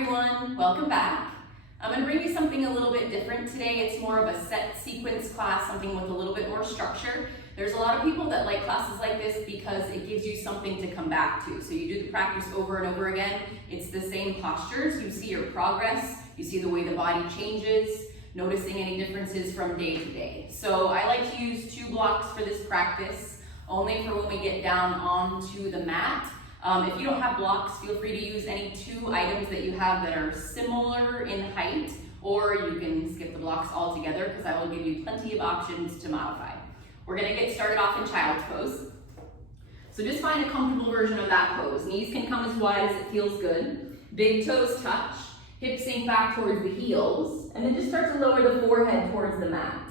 everyone, welcome back. I'm going to bring you something a little bit different today. It's more of a set sequence class, something with a little bit more structure. There's a lot of people that like classes like this because it gives you something to come back to. So you do the practice over and over again. It's the same postures. You see your progress. You see the way the body changes, noticing any differences from day to day. So I like to use 2 blocks for this practice, only for when we get down onto the mat. If you don't have blocks, feel free to use any 2 items that you have that are similar in height, or you can skip the blocks altogether because I will give you plenty of options to modify. We're going to get started off in child's pose. So just find a comfortable version of that pose. Knees can come as wide as it feels good. Big toes touch, hips sink back towards the heels, and then just start to lower the forehead towards the mat.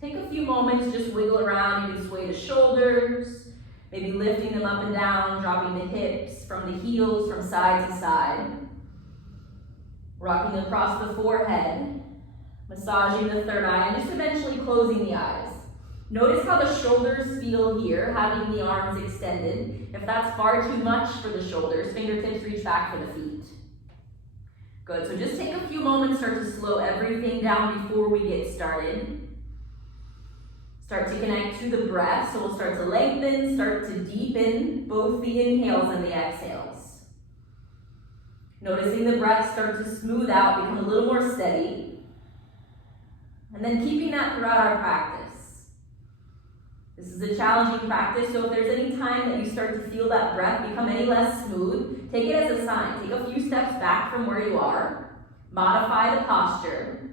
Take a few moments, just wiggle around. You can sway the shoulders, maybe lifting them up and down, dropping the hips from the heels from side to side. Rocking across the forehead, massaging the third eye, and just eventually closing the eyes. Notice how the shoulders feel here, having the arms extended. If that's far too much for the shoulders, fingertips reach back for the feet. Good, so just take a few moments, start to slow everything down before we get started. Start to connect to the breath, so we'll start to lengthen, start to deepen both the inhales and the exhales. Noticing the breath start to smooth out, become a little more steady. And then keeping that throughout our practice. This is a challenging practice, so if there's any time that you start to feel that breath become any less smooth, take it as a sign. Take a few steps back from where you are, modify the posture,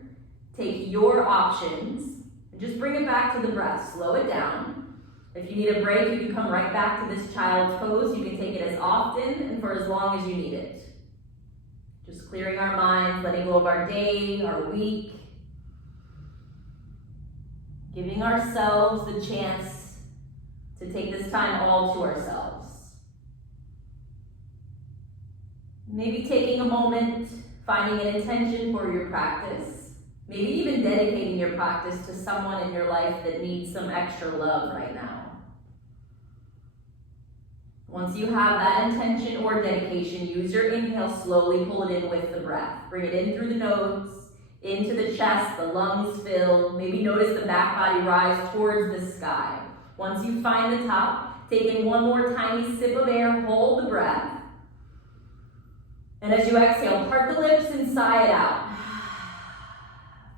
take your options, and just bring it back to the breath. Slow it down. If you need a break, you can come right back to this child's pose. You can take it as often and for as long as you need it. Just clearing our minds, letting go of our day, our week. Giving ourselves the chance to take this time all to ourselves. Maybe taking a moment, finding an intention for your practice. Maybe even dedicating your practice to someone in your life that needs some extra love right now. Once you have that intention or dedication, use your inhale, slowly pull it in with the breath. Bring it in through the nose, into the chest, the lungs fill. Maybe notice the back body rise towards the sky. Once you find the top, take in one more tiny sip of air, hold the breath. And as you exhale, part the lips and sigh it out.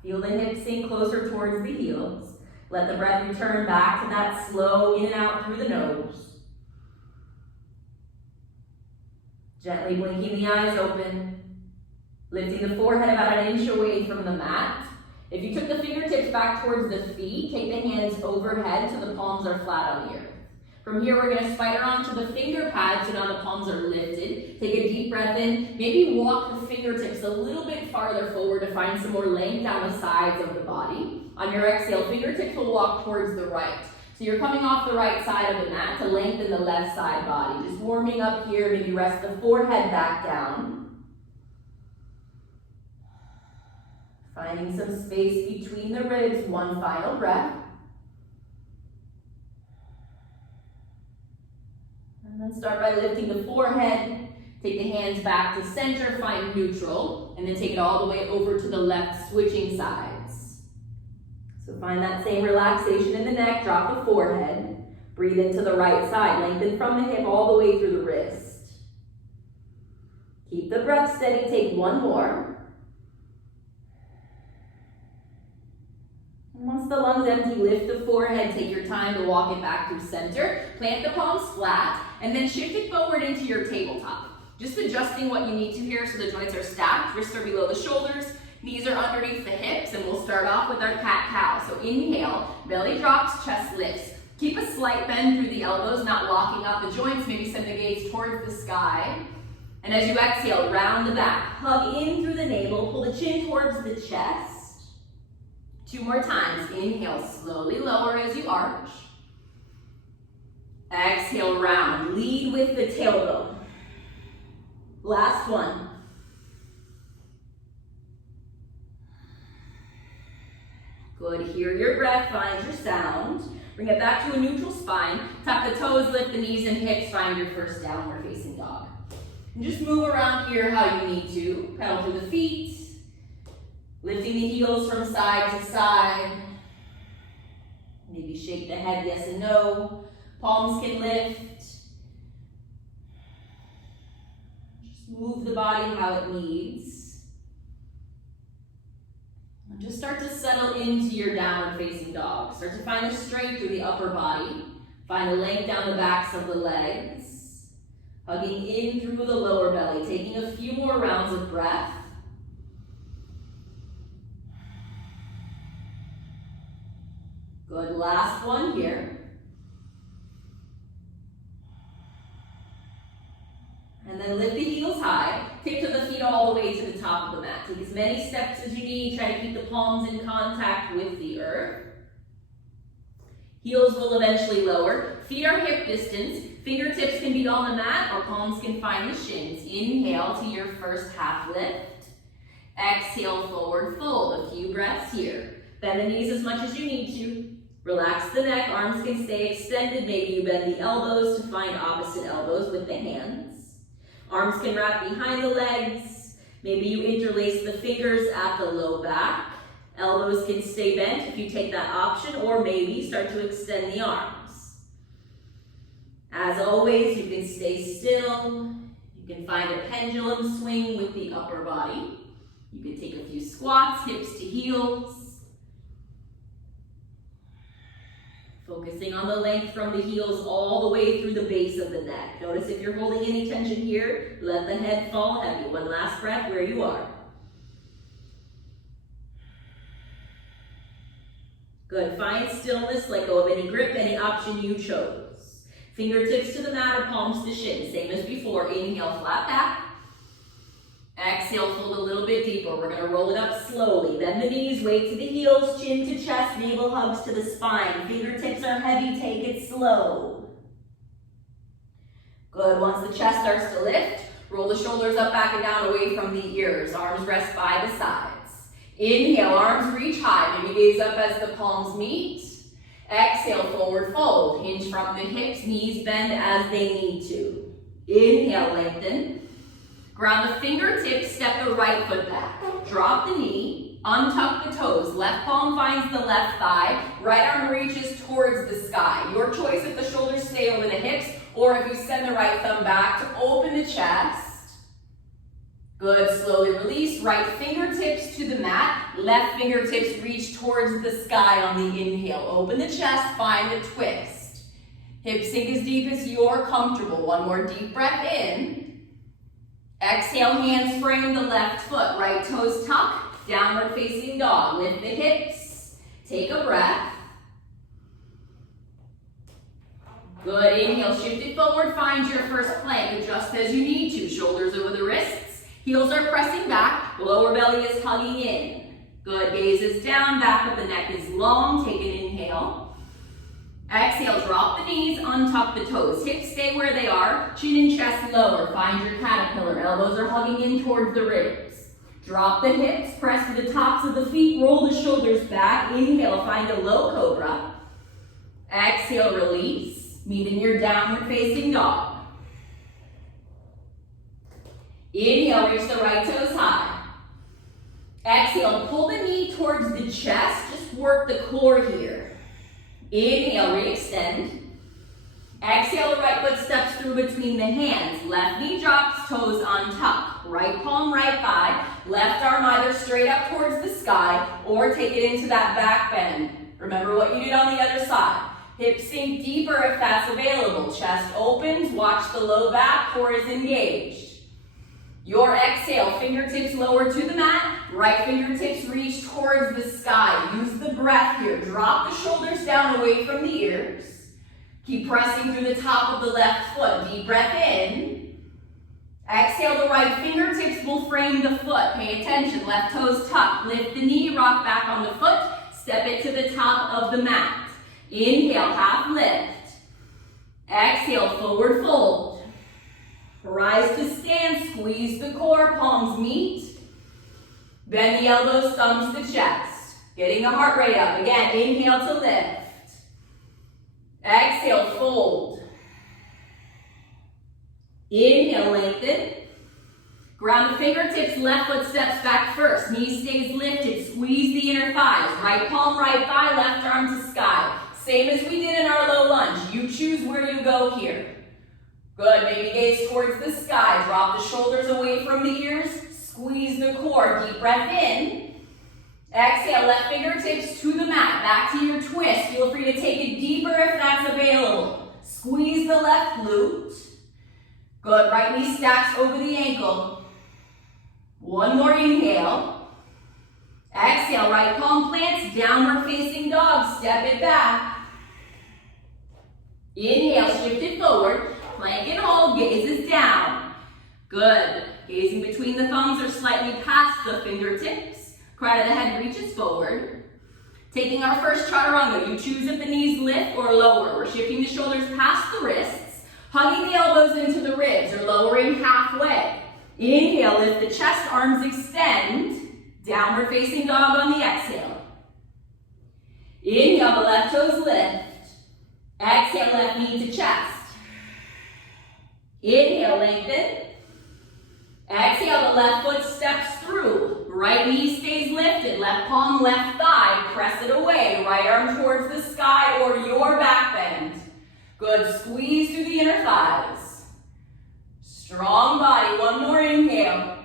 Feel the hips sink closer towards the heels. Let the breath return back to that slow in and out through the nose. Gently blinking the eyes open. Lifting the forehead about an inch away from the mat. If you took the fingertips back towards the feet, take the hands overhead so the palms are flat on the earth. From here, we're going to spider onto the finger pad, so now the palms are lifted. Take a deep breath in. Maybe walk the fingertips a little bit farther forward to find some more length down the sides of the body. On your exhale, fingertips will walk towards the right. So you're coming off the right side of the mat to lengthen the left side body. Just warming up here, maybe rest the forehead back down. Finding some space between the ribs, one final breath. And then start by lifting the forehead, take the hands back to center, find neutral, and then take it all the way over to the left, switching sides. So find that same relaxation in the neck, drop the forehead, breathe into the right side, lengthen from the hip all the way through the wrist. Keep the breath steady, take one more. Once the lungs empty, lift the forehead, take your time to walk it back through center, plant the palms flat, and then shift it forward into your tabletop. Just adjusting what you need to here so the joints are stacked, wrists are below the shoulders, knees are underneath the hips, and we'll start off with our cat-cow. So inhale, belly drops, chest lifts. Keep a slight bend through the elbows, not locking out the joints, maybe send the gaze towards the sky. And as you exhale, round the back, hug in through the navel, pull the chin towards the chest. 2 more times. Inhale, slowly lower as you arch. Exhale, round. Lead with the tailbone. Last one. Good. Hear your breath. Find your sound. Bring it back to a neutral spine. Tuck the toes, lift the knees and hips. Find your first downward facing dog. And just move around here how you need to. Pedal through the feet, lifting the heels from side to side. Maybe shake the head yes and no. Palms can lift. Just move the body how it needs. And just start to settle into your downward facing dog. Start to find the strength through the upper body. Find the length down the backs of the legs. Hugging in through the lower belly. Taking a few more rounds of breath. Good, last one here. And then lift the heels high. Tiptoe the feet all the way to the top of the mat. Take as many steps as you need. Try to keep the palms in contact with the earth. Heels will eventually lower. Feet are hip distance. Fingertips can be on the mat or palms can find the shins. Inhale to your first half lift. Exhale, forward fold. A few breaths here. Bend the knees as much as you need to. Relax the neck. Arms can stay extended. Maybe you bend the elbows to find opposite elbows with the hands. Arms can wrap behind the legs. Maybe you interlace the fingers at the low back. Elbows can stay bent if you take that option, or maybe start to extend the arms. As always, you can stay still. You can find a pendulum swing with the upper body. You can take a few squats, hips to heels. Focusing on the length from the heels all the way through the base of the neck. Notice if you're holding any tension here, let the head fall heavy. One last breath where you are. Good, find stillness, let go of any grip, any option you chose. Fingertips to the mat or palms to shins, same as before. Inhale, flat back. Exhale, fold a little bit deeper. We're gonna roll it up slowly. Bend the knees, weight to the heels, chin to chest, navel hugs to the spine. Fingertips are heavy, take it slow. Good, once the chest starts to lift, roll the shoulders up, back and down, away from the ears. Arms rest by the sides. Inhale, arms reach high. Maybe gaze up as the palms meet. Exhale, forward fold. Hinge from the hips, knees bend as they need to. Inhale, lengthen. Ground the fingertips, step the right foot back. Drop the knee, untuck the toes. Left palm finds the left thigh. Right arm reaches towards the sky. Your choice if the shoulders stay over the hips or if you send the right thumb back to open the chest. Good, slowly release. Right fingertips to the mat. Left fingertips reach towards the sky on the inhale. Open the chest, find a twist. Hips sink as deep as you're comfortable. One more deep breath in. Exhale, hands frame the left foot. Right toes tuck, downward facing dog. Lift the hips. Take a breath. Good, inhale, shift it forward. Find your first plank. Adjust as you need to. Shoulders over the wrists. Heels are pressing back. Lower belly is hugging in. Good, gaze is down. Back of the neck is long. Take an inhale. Exhale, drop the knees, untuck the toes. Hips stay where they are. Chin and chest lower. Find your caterpillar. Elbows are hugging in towards the ribs. Drop the hips, press to the tops of the feet, roll the shoulders back. Inhale, find a low cobra. Exhale, release. Meet in your downward facing dog. Inhale, reach the right toes high. Exhale, pull the knee towards the chest. Just work the core here. Inhale, re-extend. Exhale, the right foot steps through between the hands. Left knee drops, toes untuck. Right palm, right thigh. Left arm either straight up towards the sky or take it into that back bend. Remember what you did on the other side. Hips sink deeper if that's available. Chest opens, watch the low back, core is engaged. Your exhale, fingertips lower to the mat, right fingertips reach towards the sky. Use the breath here. Drop the shoulders down away from the ears. Keep pressing through the top of the left foot. Deep breath in. Exhale, the right fingertips will frame the foot. Pay attention, left toes tuck. Lift the knee, rock back on the foot. Step it to the top of the mat. Inhale, half lift. Exhale, forward fold. Rise to stand, squeeze the core, palms meet. Bend the elbows, thumbs to chest. Getting the heart rate up. Again, inhale to lift. Exhale, fold. Inhale, lengthen. Ground the fingertips, left foot steps back first. Knee stays lifted, squeeze the inner thighs. Right palm, right thigh, left arm to sky. Same as we did in our low lunge. You choose where you go here. Good, maybe gaze towards the sky. Drop the shoulders away from the ears. Squeeze the core, deep breath in. Exhale, left fingertips to the mat. Back to your twist. Feel free to take it deeper if that's available. Squeeze the left glute. Good, right knee stacks over the ankle. One more inhale. Exhale, right palm plants, downward facing dog. Step it back. Inhale, shift it forward. Plank and hold, gazes down. Good. Gazing between the thumbs or slightly past the fingertips. Crown of the head reaches forward. Taking our first chaturanga, you choose if the knees lift or lower. We're shifting the shoulders past the wrists, hugging the elbows into the ribs or lowering halfway. Inhale, lift the chest, arms extend. Downward facing dog on the exhale. Inhale, the left toes lift. Exhale, left knee to chest. Inhale, lengthen. Exhale, the left foot steps through. Right knee stays lifted. Left palm, left thigh. Press it away. Right arm towards the sky or your back bend. Good. Squeeze through the inner thighs. Strong body. One more inhale.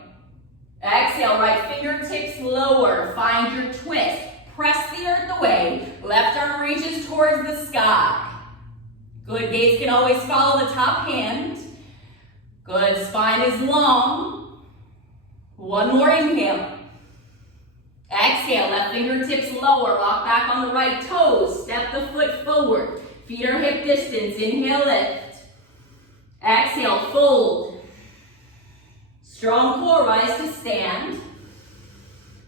Exhale, right fingertips lower. Find your twist. Press the earth away. Left arm reaches towards the sky. Good, gaze can always follow the top hand. Good, spine is long. One more inhale. Exhale, left fingertips lower. Rock back on the right toes. Step the foot forward. Feet are hip distance. Inhale, lift. Exhale, fold. Strong core, rise to stand.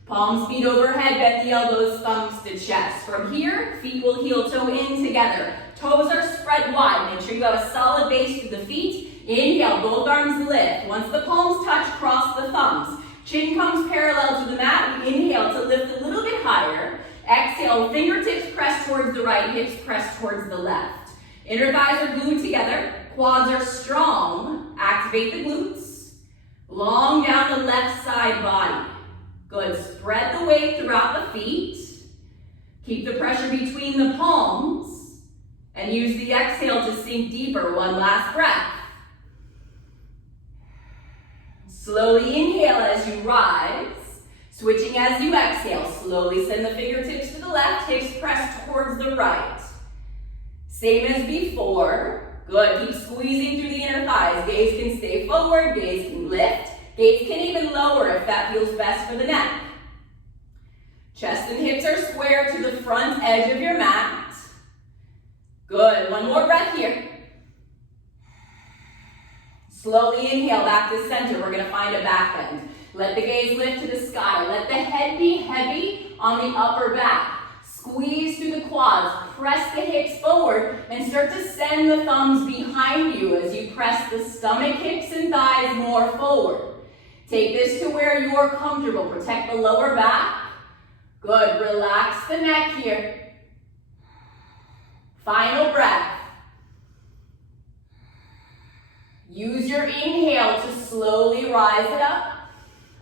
Palms, feet overhead, bend the elbows, thumbs to chest. From here, feet will heel toe in together. Toes are spread wide. Make sure you have a solid base through the feet. Inhale, both arms lift. Once the palms touch, cross the thumbs. Chin comes parallel to the mat. We inhale to lift a little bit higher. Exhale, fingertips press towards the right, hips press towards the left. Inner thighs are glued together. Quads are strong. Activate the glutes. Long down the left side body. Good, spread the weight throughout the feet. Keep the pressure between the palms. And use the exhale to sink deeper. One last breath. Slowly inhale as you rise. Switching as you exhale. Slowly send the fingertips to the left. Hips press towards the right. Same as before. Good, keep squeezing through the inner thighs. Gaze can stay forward. Gaze can lift. Gaze can even lower if that feels best for the neck. Chest and hips are square to the front edge of your mat. Good, one more breath here. Slowly inhale back to center. We're gonna find a back bend. Let the gaze lift to the sky. Let the head be heavy on the upper back. Squeeze through the quads. Press the hips forward and start to send the thumbs behind you as you press the stomach, hips, and thighs more forward. Take this to where you're comfortable. Protect the lower back. Good, relax the neck here. Final breath. Use your inhale to slowly rise it up.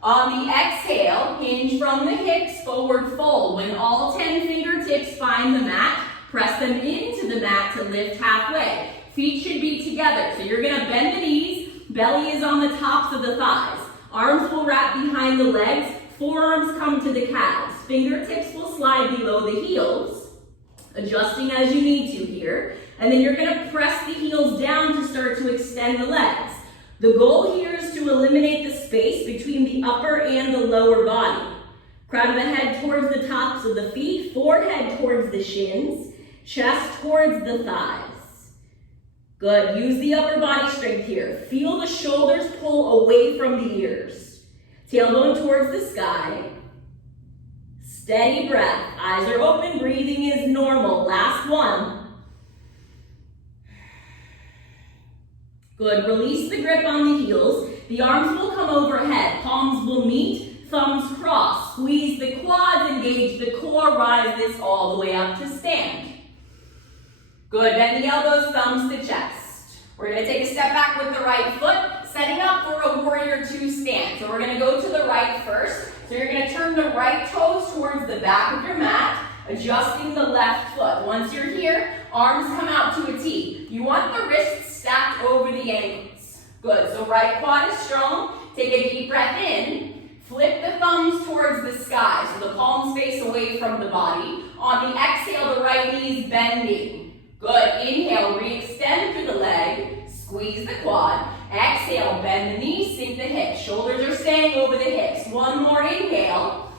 On the exhale, hinge from the hips, forward fold. When all 10 fingertips find the mat, press them into the mat to lift halfway. Feet should be together, so you're gonna bend the knees, belly is on the tops of the thighs. Arms will wrap behind the legs, forearms come to the calves. Fingertips will slide below the heels, adjusting as you need to here. And then you're gonna press the heels down to start to extend the legs. The goal here is to eliminate the space between the upper and the lower body. Crown of the head towards the tops of the feet, forehead towards the shins, chest towards the thighs. Good, use the upper body strength here. Feel the shoulders pull away from the ears. Tailbone towards the sky. Steady breath, eyes are open, breathing is normal. Last one. Good, release the grip on the heels. The arms will come overhead, palms will meet, thumbs cross. Squeeze the quads, engage the core, rise this all the way up to stand. Good, bend the elbows, thumbs to chest. We're gonna take a step back with the right foot, setting up for a warrior two stance. So we're gonna go to the right first. So you're gonna turn the right toes towards the back of your mat, adjusting the left foot. Once you're here, arms come out to a T. You want the wrists stacked over the ankles. Good, so right quad is strong. Take a deep breath in. Flip the thumbs towards the sky, so the palms face away from the body. On the exhale, the right knee is bending. Good, inhale, re-extend through the leg. Squeeze the quad. Exhale, bend the knees, sink the hips. Shoulders are staying over the hips. One more inhale.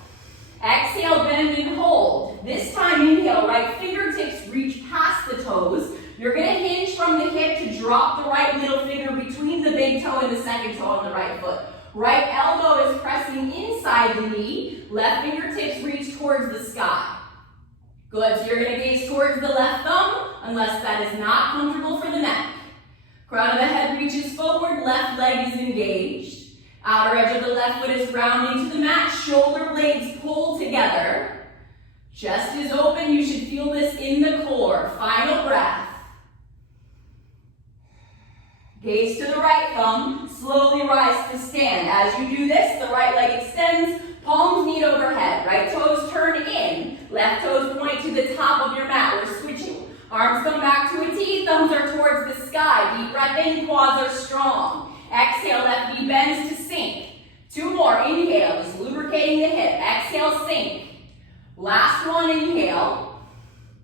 Exhale, bend and hold. This time, inhale, right fingertips reach past the toes. You're gonna hinge from the hip to drop the right middle finger between the big toe and the second toe on the right foot. Right elbow is pressing inside the knee. Left fingertips reach towards the sky. Good, so you're gonna gaze towards the left thumb, unless that is not comfortable for the neck. Crown of the head reaches forward, left leg is engaged. Outer edge of the left foot is rounding to the mat, shoulder blades pull together. Chest is open, you should feel this in the core. Final breath. Gaze to the right thumb, slowly rise to stand. As you do this, the right leg extends, palms meet overhead. Right toes turn in, left toes point to the top of your mat. We're switching. Arms come back to a T, thumbs are towards the sky. Deep breath in, quads are strong. Exhale, left knee bends to sink. Two more, inhale, just lubricating the hip. Exhale, sink. Last one, inhale.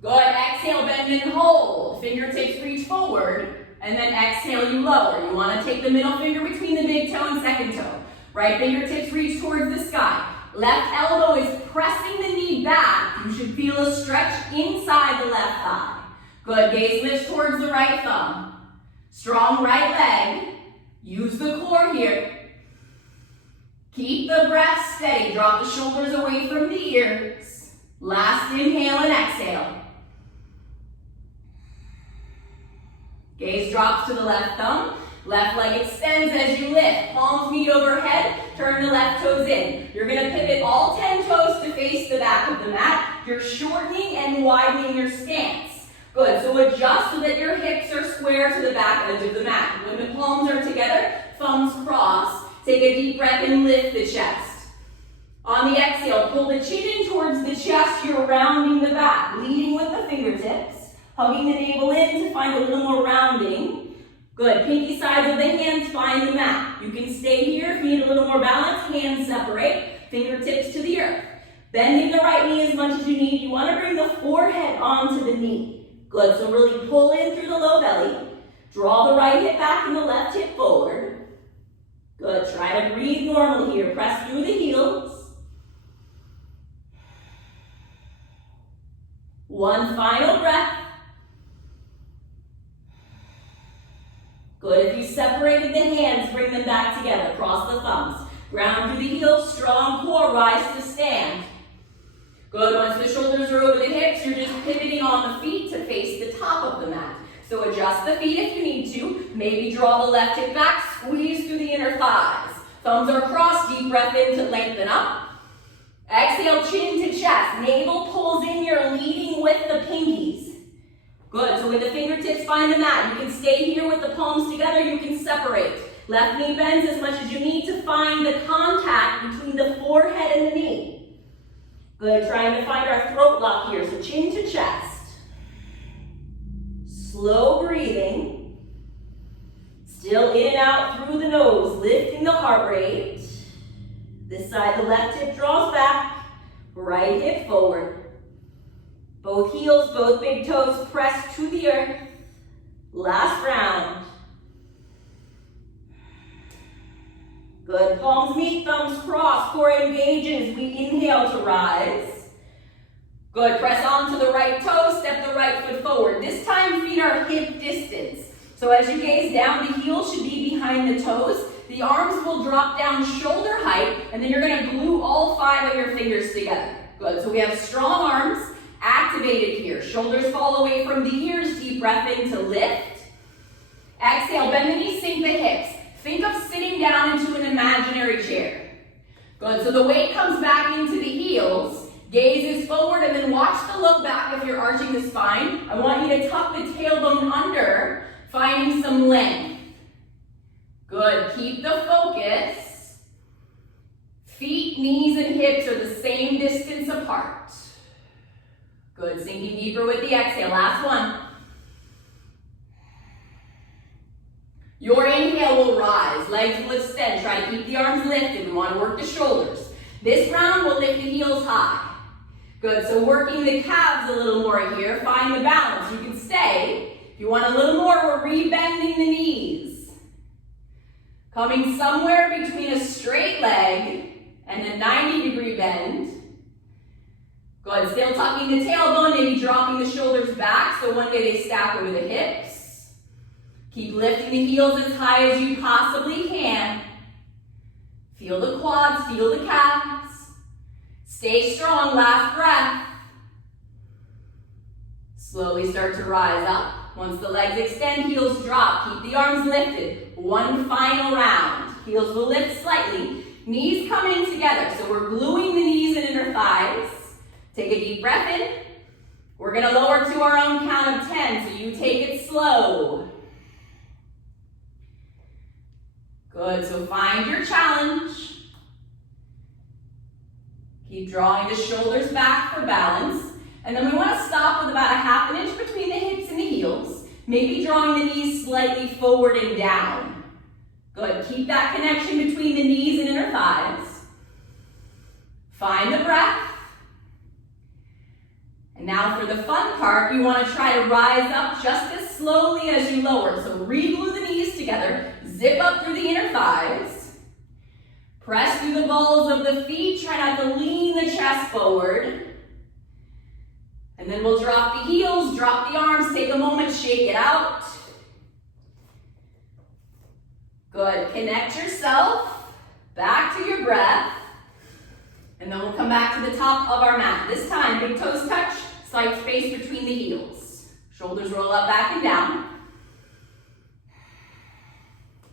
Good, exhale, bend and hold. Fingertips reach forward, and then exhale, you lower. You wanna take the middle finger between the big toe and second toe. Right fingertips reach towards the sky. Left elbow is pressing the knee back. You should feel a stretch inside the left thigh. Good, gaze lifts towards the right thumb. Strong right leg. Use the core here. Keep the breath steady. Drop the shoulders away from the ears. Last inhale and exhale. Gaze drops to the left thumb. Left leg extends as you lift. Palms meet overhead. Turn the left toes in. You're going to pivot all 10 toes to face the back of the mat. You're shortening and widening your stance. Good, so adjust so that your hips are square to the back edge of the mat. When the palms are together, thumbs cross. Take a deep breath and lift the chest. On the exhale, pull the chin in towards the chest. You're rounding the back, leading with the fingertips. Hugging the navel in to find a little more rounding. Good, pinky sides of the hands find the mat. You can stay here if you need a little more balance. Hands separate, fingertips to the earth. Bending the right knee as much as you need. You want to bring the forehead onto the knee. Good, so really pull in through the low belly. Draw the right hip back and the left hip forward. Good, try to breathe normally here. Press through the heels. One final breath. Good, if you separated the hands, bring them back together. Cross the thumbs. Ground through the heels, strong core, rise to stand. Good, once the shoulders are over the hips, you're just pivoting on the feet to face the top of the mat. So adjust the feet if you need to. Maybe draw the left hip back, squeeze through the inner thighs. Thumbs are crossed, deep breath in to lengthen up. Exhale, chin to chest. Navel pulls in, you're leading with the pinkies. Good, so with the fingertips find the mat. You can stay here with the palms together, you can separate. Left knee bends as much as you need to find the contact between the forehead and the knee. Good, trying to find our throat lock here, so chin to chest. Slow breathing. Still in and out through the nose, lifting the heart rate. This side, the left hip draws back, right hip forward. Both heels, both big toes press to the earth. Last round. Good, palms meet, thumbs cross, core engages. We inhale to rise. Good, press onto the right toe, step the right foot forward. This time feet are hip distance. So as you gaze down, the heels should be behind the toes. The arms will drop down shoulder height, and then you're gonna glue all 5 of your fingers together. Good, so we have strong arms activated here. Shoulders fall away from the ears, deep breath in to lift. Exhale, bend the knees, sink the hips. Think of sitting down into an imaginary chair. Good, so the weight comes back into the heels, gaze is forward, and then watch the low back if you're arching the spine. I want you to tuck the tailbone under, finding some length. Good, keep the focus. Feet, knees, and hips are the same distance apart. Good, sinking deeper with the exhale. Last one. Your inhale will rise, legs will extend. Try to keep the arms lifted. We want to work the shoulders. This round will lift the heels high. Good, so working the calves a little more here. Find the balance. You can stay. If you want a little more, we're rebending the knees. Coming somewhere between a straight leg and a 90-degree bend. Good, still tucking the tailbone, maybe dropping the shoulders back so one day they stack over the hips. Keep lifting the heels as high as you possibly can. Feel the quads, feel the calves. Stay strong, last breath. Slowly start to rise up. Once the legs extend, heels drop. Keep the arms lifted. One final round. Heels will lift slightly. Knees come in together. So we're gluing the knees and inner thighs. Take a deep breath in. We're going to lower to our own count of 10, so you take it slow. Good, so find your challenge. Keep drawing the shoulders back for balance. And then we want to stop with about a half an inch between the hips and the heels. Maybe drawing the knees slightly forward and down. Good, keep that connection between the knees and inner thighs. Find the breath. And now for the fun part, you want to try to rise up just as slowly as you lower. So re-glue the knees together. Zip up through the inner thighs. Press through the balls of the feet. Try not to lean the chest forward. And then we'll drop the heels, drop the arms. Take a moment, shake it out. Good. Connect yourself back to your breath. And then we'll come back to the top of our mat. This time, big toes touch, slight space between the heels. Shoulders roll up, back and down.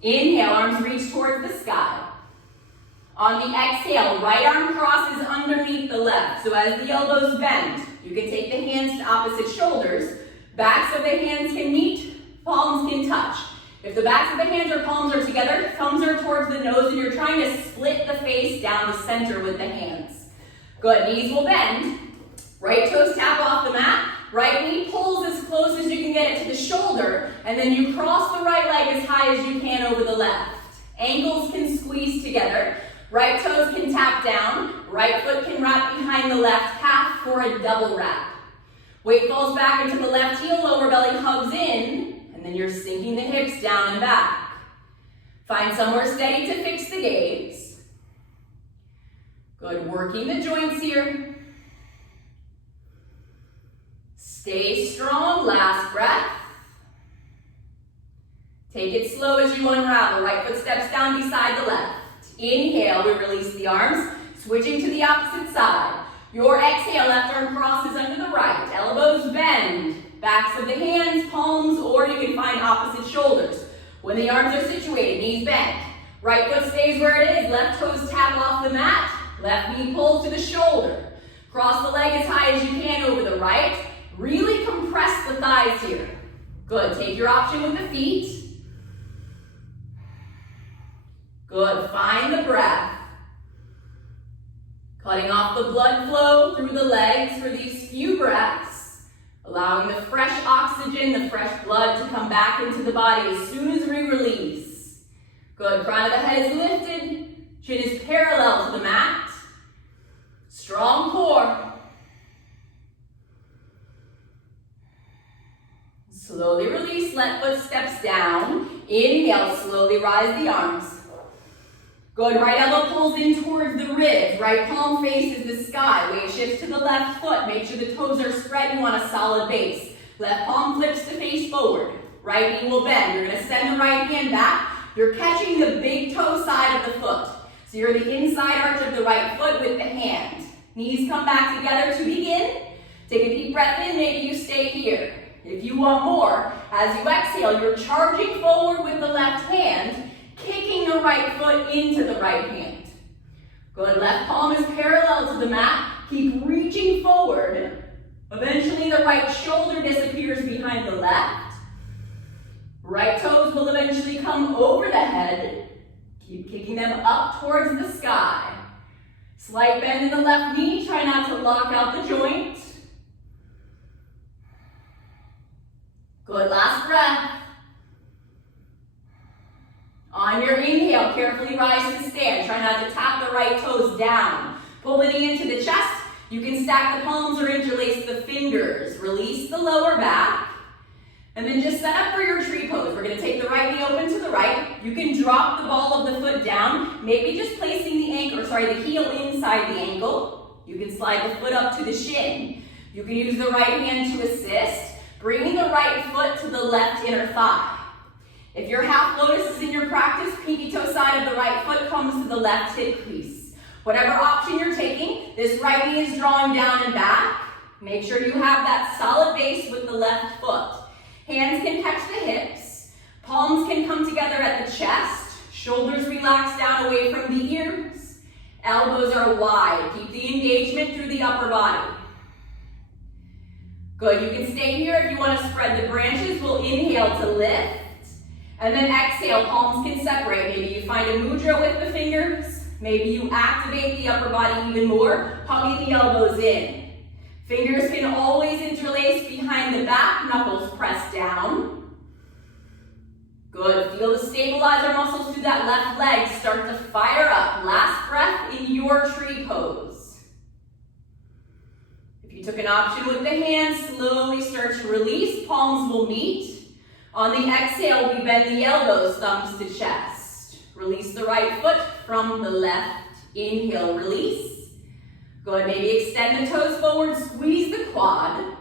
Inhale, arms reach towards the sky. On the exhale, right arm crosses underneath the left. So as the elbows bend, you can take the hands to opposite shoulders. Backs of the hands can meet, palms can touch. If the backs of the hands or palms are together, thumbs are towards the nose, and you're trying to split the face down the center with the hands. Good, knees will bend. Right toes tap off the mat. Right knee pulls as close as you can get it to the shoulder, and then you cross the right leg as high as you can over the left. Ankles can squeeze together. Right toes can tap down. Right foot can wrap behind the left calf for a double wrap. Weight falls back into the left heel, lower belly hugs in, and then you're sinking the hips down and back. Find somewhere steady to fix the gaze. Good, working the joints here. Stay strong, last breath. Take it slow as you unravel. Right foot steps down beside the left. Inhale, we release the arms, switching to the opposite side. Your exhale, left arm crosses under the right. Elbows bend. Backs of the hands, palms, or you can find opposite shoulders. When the arms are situated, knees bent. Right foot stays where it is. Left toes tap off the mat. Left knee pulls to the shoulder. Cross the leg as high as you can over the right. Really compress the thighs here. Good, take your option with the feet. Good, find the breath. Cutting off the blood flow through the legs for these few breaths. Allowing the fresh oxygen, the fresh blood to come back into the body as soon as we release. Good, crown of the head is lifted. Chin is parallel to the mat. Strong core. Slowly release, left foot steps down. Inhale, slowly rise the arms. Good, right elbow pulls in towards the ribs. Right palm faces the sky. Weight shifts to the left foot. Make sure the toes are spread. You want a solid base. Left palm flips to face forward. Right knee will bend. You're going to send the right hand back. You're catching the big toe side of the foot. So you're the inside arch of the right foot with the hand. Knees come back together to begin. Take a deep breath in. Maybe you stay here. If you want more, as you exhale, you're charging forward with the left hand, kicking the right foot into the right hand. Good, left palm is parallel to the mat. Keep reaching forward. Eventually the right shoulder disappears behind the left. Right toes will eventually come over the head. Keep kicking them up towards the sky. Slight bend in the left knee. Try not to lock out the joint. Good, last breath. On your inhale, carefully rise to stand. Try not to tap the right toes down. Pull the knee into the chest. You can stack the palms or interlace the fingers. Release the lower back. And then just set up for your tree pose. We're gonna take the right knee open to the right. You can drop the ball of the foot down, maybe just placing the heel inside the ankle. You can slide the foot up to the shin. You can use the right hand to assist, bringing the right foot to the left inner thigh. If your half lotus is in your practice, pinky toe side of the right foot comes to the left hip crease. Whatever option you're taking, this right knee is drawing down and back. Make sure you have that solid base with the left foot. Hands can catch the hips. Palms can come together at the chest. Shoulders relax down away from the ears. Elbows are wide. Keep the engagement through the upper body. Good, you can stay here if you want to spread the branches. We'll inhale to lift. And then exhale, palms can separate. Maybe you find a mudra with the fingers. Maybe you activate the upper body even more, hugging the elbows in. Fingers can always interlace behind the back, knuckles press down. Good, feel the stabilizer muscles through that left leg start to fire up. Last breath in your tree pose. If you took an option with the hands, slowly start to release, palms will meet. On the exhale, we bend the elbows, thumbs to chest. Release the right foot from the left. Inhale, release. Good, maybe extend the toes forward, squeeze the quad,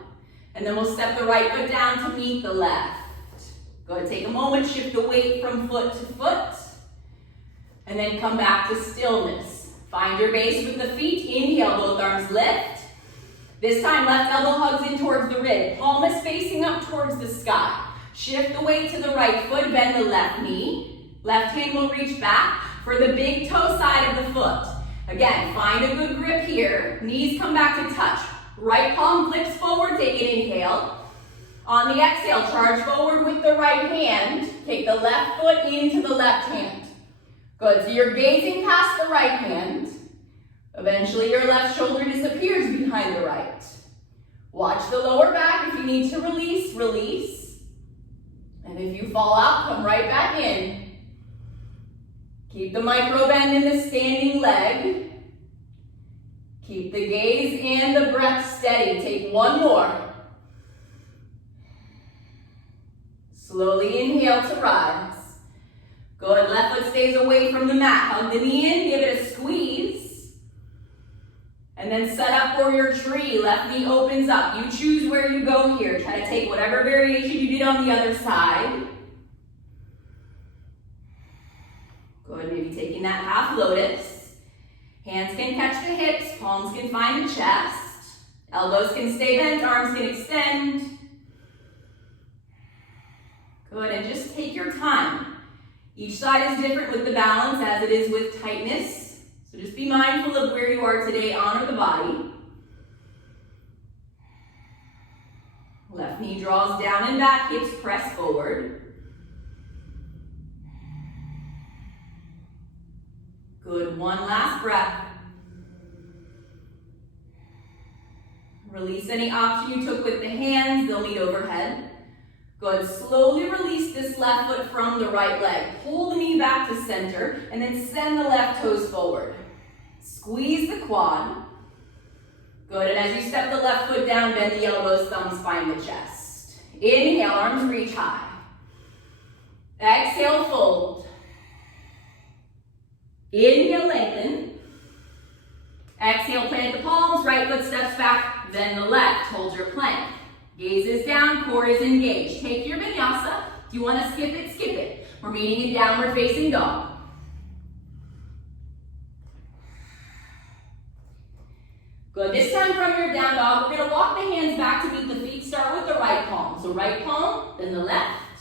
and then we'll step the right foot down to meet the left. Good, take a moment, shift the weight from foot to foot, and then come back to stillness. Find your base with the feet, inhale, both arms lift. This time, left elbow hugs in towards the rib, palm is facing up towards the sky. Shift the weight to the right foot, bend the left knee. Left hand will reach back for the big toe side of the foot. Again, find a good grip here. Knees come back to touch. Right palm flips forward, take an inhale. On the exhale, charge forward with the right hand. Take the left foot into the left hand. Good, so you're gazing past the right hand. Eventually your left shoulder disappears behind the right. Watch the lower back. If you need to release, release. And if you fall out, come right back in. Keep the micro bend in the standing leg. Keep the gaze and the breath steady. Take one more. Slowly inhale to rise. Good, left foot stays away from the mat. Hug the knee in, give it a squeeze. And then set up for your tree. Left knee opens up. You choose where you go here. Try to take whatever variation you did on the other side. Good, maybe taking that half lotus. Hands can catch the hips, palms can find the chest. Elbows can stay bent, arms can extend. Good, and just take your time. Each side is different with the balance as it is with tightness. So just be mindful of where you are today, honor the body. Left knee draws down and back, hips press forward. Good, one last breath. Release any option you took with the hands, they'll meet overhead. Good, slowly release this left foot from the right leg. Pull the knee back to center, and then send the left toes forward. Squeeze the quad. Good, and as you step the left foot down, bend the elbows, thumbs find the chest. Inhale, arms reach high. Exhale, fold. Inhale, lengthen. Exhale, plant the palms, right foot steps back, then the left. Hold your plank. Gaze is down, core is engaged. Take your vinyasa. Do you want to skip it? Skip it. We're meeting in downward facing dog. Good, this time from your down dog, we're going to walk the hands back to meet the feet. Start with the right palm. So right palm, then the left.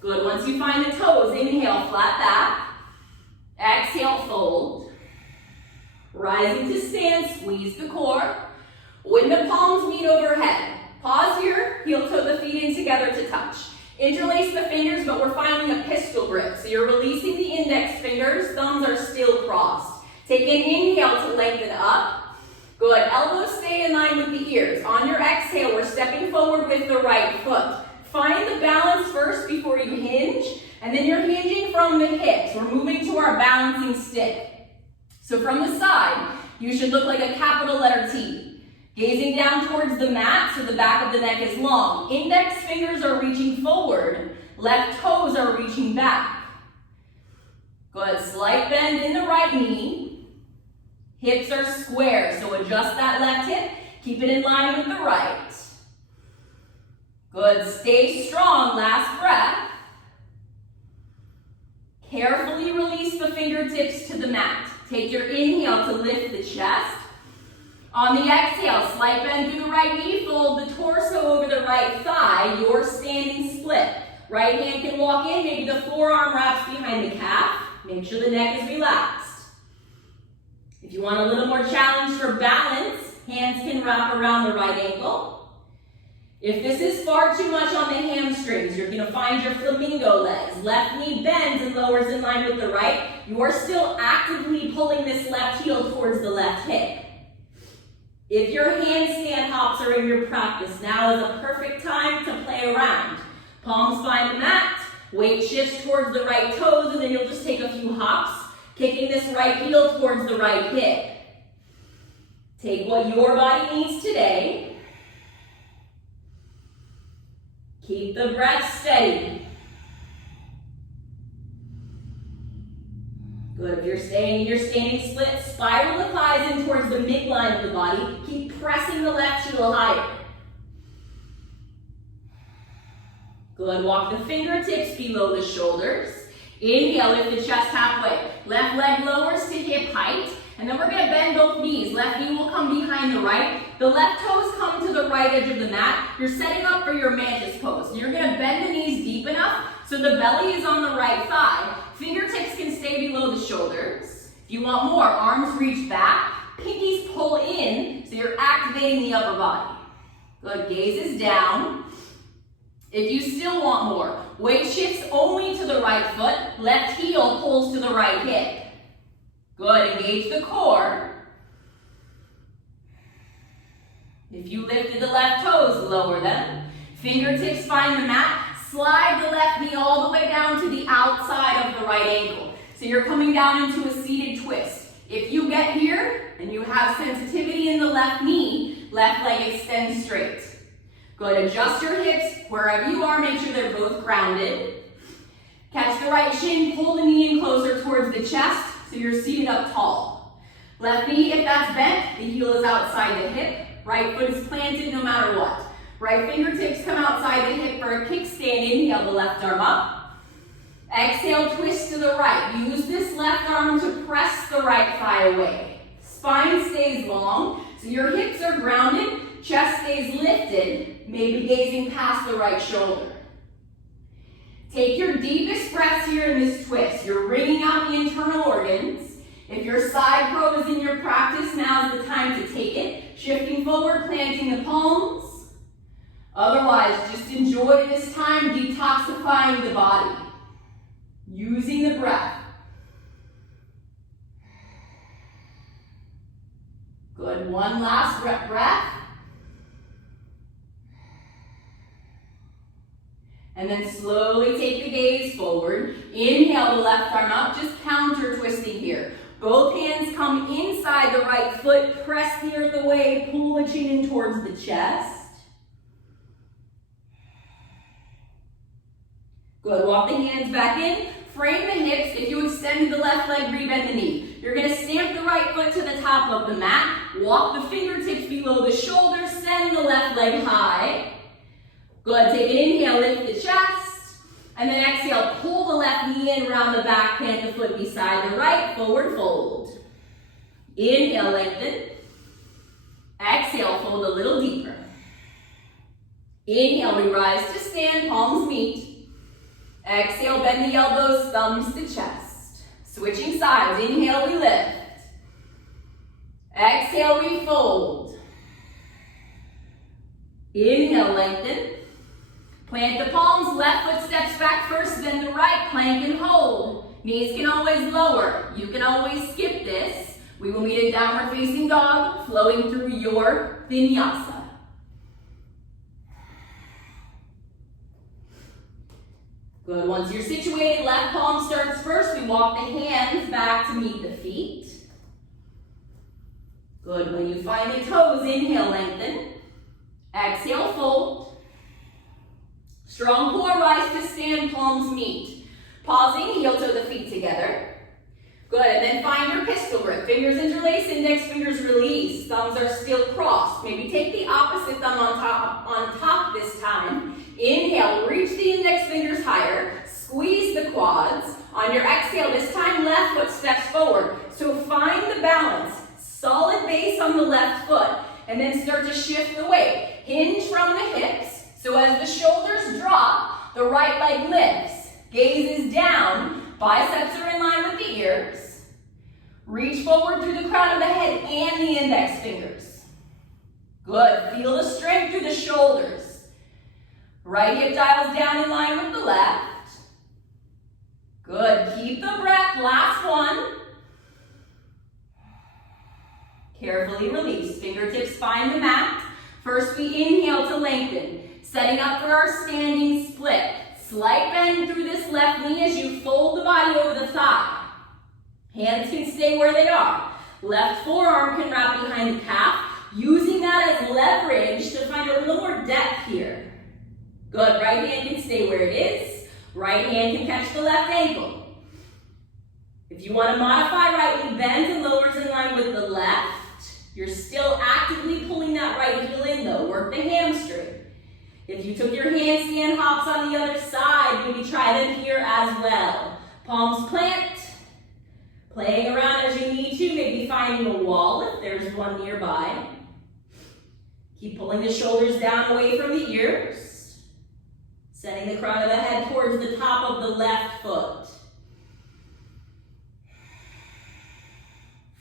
Good, once you find the toes, inhale, flat back. Exhale, fold. Rising to stand, squeeze the core. When the palms meet overhead, pause here, heel toe the feet in together to touch. Interlace the fingers, but we're finding a pistol grip. So you're releasing the index fingers, thumbs are still crossed. Take an inhale to lengthen up. Good, elbows stay in line with the ears. On your exhale, we're stepping forward with the right foot. Find the balance first before you hinge, and then you're hinging from the hips. We're moving to our balancing stick. So from the side, you should look like a capital letter T. Gazing down towards the mat so the back of the neck is long. Index fingers are reaching forward. Left toes are reaching back. Good, slight bend in the right knee. Hips are square, so adjust that left hip. Keep it in line with the right. Good, stay strong, last breath. Carefully release the fingertips to the mat. Take your inhale to lift the chest. On the exhale, slight bend through the right knee, fold the torso over the right thigh, your standing split. Right hand can walk in, maybe the forearm wraps behind the calf. Make sure the neck is relaxed. If you want a little more challenge for balance, hands can wrap around the right ankle. If this is far too much on the hamstrings, you're gonna find your flamingo legs. Left knee bends and lowers in line with the right. You are still actively pulling this left heel towards the left hip. If your handstand hops are in your practice, now is a perfect time to play around. Palms find the mat, weight shifts towards the right toes, and then you'll just take a few hops, kicking this right heel towards the right hip. Take what your body needs today. Keep the breath steady. Good, if you're staying in your standing split, spiral the thighs in towards the midline of the body. Keep pressing the left heel higher. Good, walk the fingertips below the shoulders. Inhale, lift the chest halfway. Left leg lowers to hip height. And then we're gonna bend both knees. Left knee will come behind the right. The left toes come to the right edge of the mat. You're setting up for your mantis pose. You're gonna bend the knees deep enough so the belly is on the right thigh. Fingertips can stay below the shoulders. If you want more, arms reach back. Pinkies pull in, so you're activating the upper body. Good, gaze is down. If you still want more, weight shifts only to the right foot. Left heel pulls to the right hip. Good, engage the core. If you lifted the left toes, lower them. Fingertips find the mat. Slide the left knee all the way down to the outside of the right ankle. So you're coming down into a seated twist. If you get here and you have sensitivity in the left knee, left leg extends straight. Good, adjust your hips wherever you are, make sure they're both grounded. Catch the right shin, pull the knee in closer towards the chest so you're seated up tall. Left knee, if that's bent, the heel is outside the hip. Right foot is planted no matter what. Right fingertips come outside the hip for a kickstand. Inhale the left arm up. Exhale, twist to the right. Use this left arm to press the right thigh away. Spine stays long, so your hips are grounded, chest stays lifted, maybe gazing past the right shoulder. Take your deepest breaths here in this twist. You're wringing out the internal organs. If your side pro is in your practice, now's the time to take it. Shifting forward, planting the palms. Otherwise, just enjoy this time detoxifying the body. Using the breath. Good, one last breath. And then slowly take the gaze forward. Inhale the left arm up, just counter twisting here. Both hands come inside the right foot, press the earth away, pull the chin in towards the chest. Good, walk the hands back in, frame the hips. If you extended the left leg, rebend the knee. You're gonna stamp the right foot to the top of the mat, walk the fingertips below the shoulders, send the left leg high. Good, take an inhale, lift the chest, and then exhale, pull the left knee in, round the back, plant the foot beside the right, forward fold. Inhale, lengthen. Exhale, fold a little deeper. Inhale, we rise to stand, palms meet. Exhale, bend the elbows, thumbs to chest. Switching sides, inhale, we lift. Exhale, we fold. Inhale, lengthen. Plant the palms, left foot steps back first, then the right, plank and hold. Knees can always lower. You can always skip this. We will meet in downward facing dog, flowing through your vinyasa. Good, once you're situated, left palm starts first. We walk the hands back to meet the feet. Good, when you find the toes, inhale, lengthen. Exhale, fold. Strong core, rise to stand, palms meet. Pausing, heel toe the feet together. Good, and then find your pistol grip. Fingers interlace, index fingers release. Thumbs are still crossed. Maybe take the opposite thumb on top this time. Inhale, reach the index fingers higher. Squeeze the quads. On your exhale, this time left foot steps forward. So find the balance. Solid base on the left foot. And then start to shift the weight. Hinge from the hips. So as the shoulders drop, the right leg lifts. Gaze is down. Biceps are in line with the ears. Reach forward through the crown of the head and the index fingers. Good. Feel the strength through the shoulders. Right hip dials down in line with the left. Good. Keep the breath. Last one. Carefully release. Fingertips find the mat. First we inhale to lengthen. Setting up for our standing split. Slight bend through this left knee as you fold the body over the thigh. Hands can stay where they are. Left forearm can wrap behind the calf, using that as leverage to find a little more depth here. Good, right hand can stay where it is. Right hand can catch the left ankle. If you want to modify, right knee bends and lowers in line with the left. You're still actively pulling that right heel in though. Work the hamstring. If you took your handstand hops on the other side, maybe try them here as well. Palms plant. Playing around as you need to, maybe finding a wall if there's one nearby. Keep pulling the shoulders down away from the ears. Sending the crown of the head towards the top of the left foot.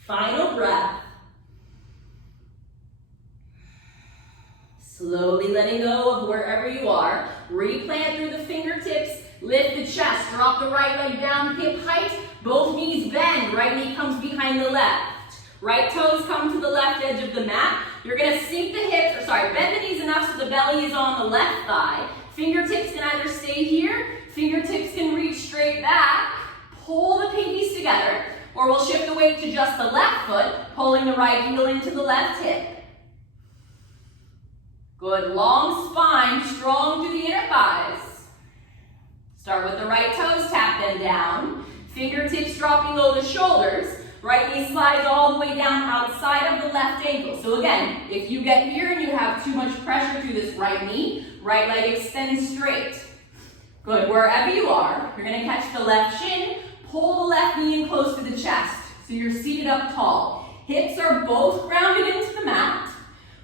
Final breath. Slowly letting go of wherever you are. Replant through the fingertips. Lift the chest. Drop the right leg down, hip height. Both knees bend. Right knee comes behind the left. Right toes come to the left edge of the mat. You're going to sink the hips, bend the knees enough so the belly is on the left thigh. Fingertips can either stay here. Fingertips can reach straight back. Pull the pinkies together. Or we'll shift the weight to just the left foot, pulling the right heel into the left hip. Good, long spine, strong through the inner thighs. Start with the right toes, tap them down. Fingertips drop below the shoulders. Right knee slides all the way down outside of the left ankle. So again, if you get here and you have too much pressure through this right knee, right leg extends straight. Good, wherever you are, you're gonna catch the left shin, pull the left knee in close to the chest. So you're seated up tall. Hips are both grounded into the mat.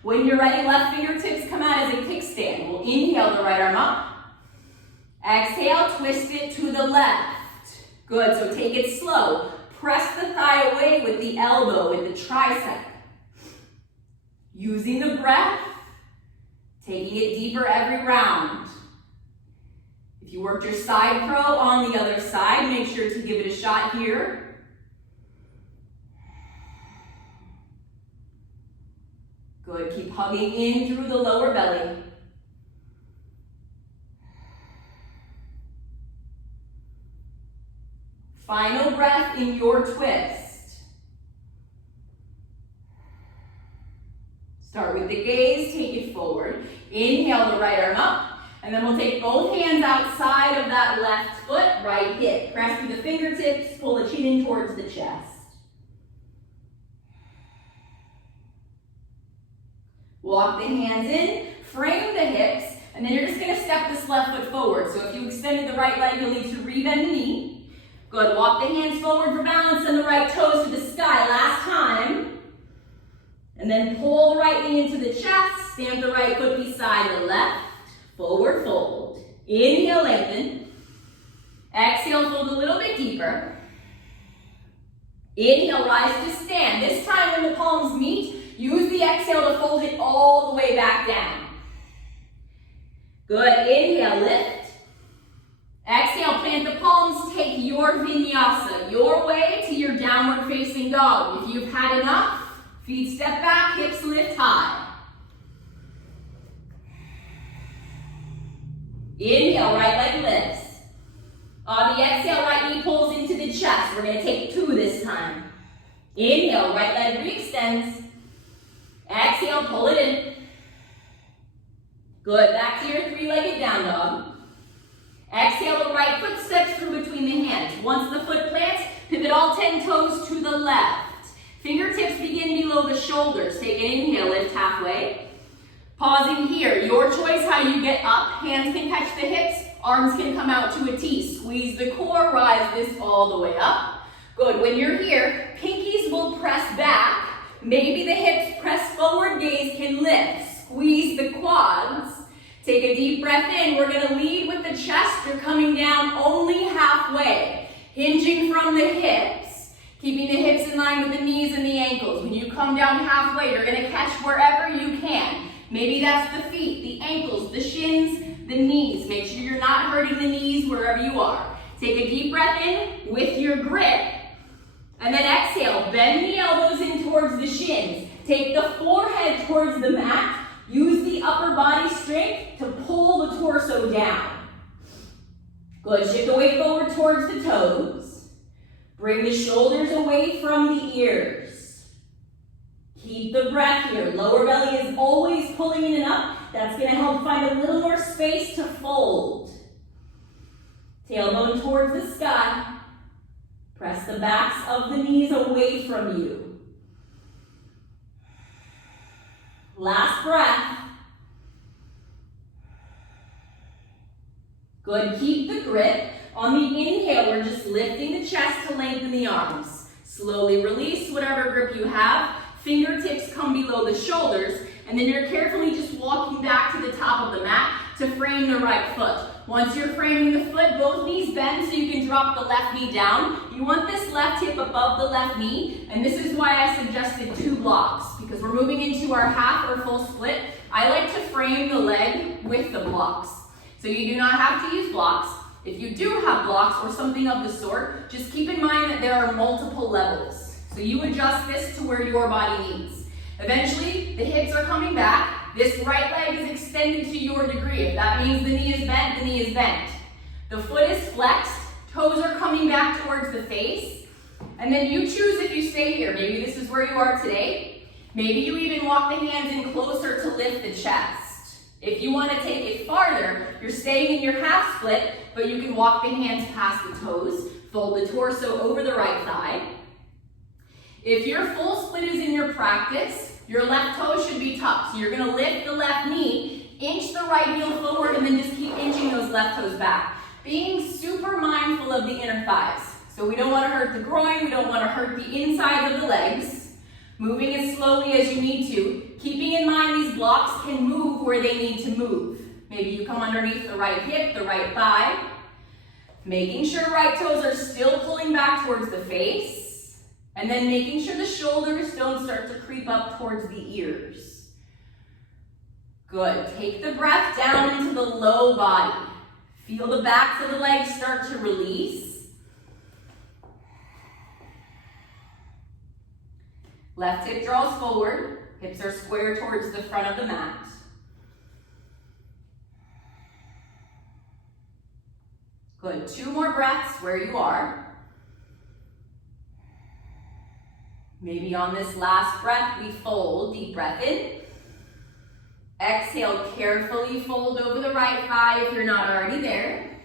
When you're ready, left fingertips come out as a kickstand. We'll inhale the right arm up. Exhale, twist it to the left. Good, so take it slow. Press the thigh away with the elbow, with the tricep. Using the breath, taking it deeper every round. If you worked your side pro on the other side, make sure to give it a shot here. Good, keep hugging in through the lower belly. Final breath in your twist. Start with the gaze, take it forward. Inhale the right arm up, and then we'll take both hands outside of that left foot, right hip. Press through the fingertips, pull the chin in towards the chest. Walk the hands in, frame the hips, and then you're just gonna step this left foot forward. So if you extended the right leg, you'll need to rebend the knee. Good, walk the hands forward for balance and the right toes to the sky. Last time. And then pull the right knee into the chest, stamp the right foot beside the left. Forward fold. Inhale, lengthen. Exhale, fold a little bit deeper. Inhale, rise to stand. This time when the palms meet, use the exhale to fold it all the way back down. Good, inhale, lift. Exhale, plant the palms, take your vinyasa, your way to your downward facing dog. If you've had enough, feet step back, hips lift high. Inhale, right leg lifts. On the exhale, right knee pulls into the chest. We're gonna take 2 this time. Inhale, right leg re-extends. Exhale, pull it in. Good, back to your 3-legged down dog. Exhale, the right foot steps through between the hands. Once the foot plants, pivot all 10 toes to the left. Fingertips begin below the shoulders. Take an inhale, lift halfway. Pausing here, your choice how you get up. Hands can catch the hips, arms can come out to a T. Squeeze the core, rise this all the way up. Good, when you're here, pinkies will press back. Maybe the hips press forward, gaze can lift. Squeeze the quads. Take a deep breath in. We're gonna lead with the chest. You're coming down only halfway. Hinging from the hips. Keeping the hips in line with the knees and the ankles. When you come down halfway, you're gonna catch wherever you can. Maybe that's the feet, the ankles, the shins, the knees. Make sure you're not hurting the knees wherever you are. Take a deep breath in with your grip. And then exhale, bend the elbows in towards the shins. Take the forehead towards the mat. Use the upper body strength to pull the torso down. Good, shift the weight forward towards the toes. Bring the shoulders away from the ears. Keep the breath here. Lower belly is always pulling in and up. That's gonna help find a little more space to fold. Tailbone towards the sky. Press the backs of the knees away from you. Last breath. Good, keep the grip. On the inhale, we're just lifting the chest to lengthen the arms. Slowly release whatever grip you have. Fingertips come below the shoulders, and then you're carefully just walking back to the top of the mat to frame the right foot. Once you're framing the foot, both knees bend so you can drop the left knee down. You want this left hip above the left knee, and this is why I suggested 2 blocks, because we're moving into our half or full split. I like to frame the leg with the blocks. So you do not have to use blocks. If you do have blocks or something of the sort, just keep in mind that there are multiple levels. So you adjust this to where your body needs. Eventually, the hips are coming back. This right leg is extended to your degree. If that means the knee is bent, the knee is bent. The foot is flexed, toes are coming back towards the face, and then you choose if you stay here. Maybe this is where you are today. Maybe you even walk the hands in closer to lift the chest. If you want to take it farther, you're staying in your half split, but you can walk the hands past the toes, fold the torso over the right thigh. If your full split is in your practice, your left toe should be tucked. So you're gonna lift the left knee, inch the right heel forward, and then just keep inching those left toes back. Being super mindful of the inner thighs. So we don't wanna hurt the groin, we don't wanna hurt the insides of the legs. Moving as slowly as you need to. Keeping in mind these blocks can move where they need to move. Maybe you come underneath the right hip, the right thigh. Making sure right toes are still pulling back towards the face. And then making sure the shoulders don't start to creep up towards the ears. Good, take the breath down into the low body. Feel the backs of the legs start to release. Left hip draws forward, hips are square towards the front of the mat. Good, 2 more breaths where you are. Maybe on this last breath, we fold. Deep breath in. Exhale, carefully fold over the right thigh if you're not already there.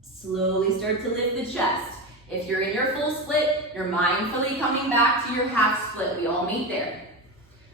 Slowly start to lift the chest. If you're in your full split, you're mindfully coming back to your half split. We all meet there.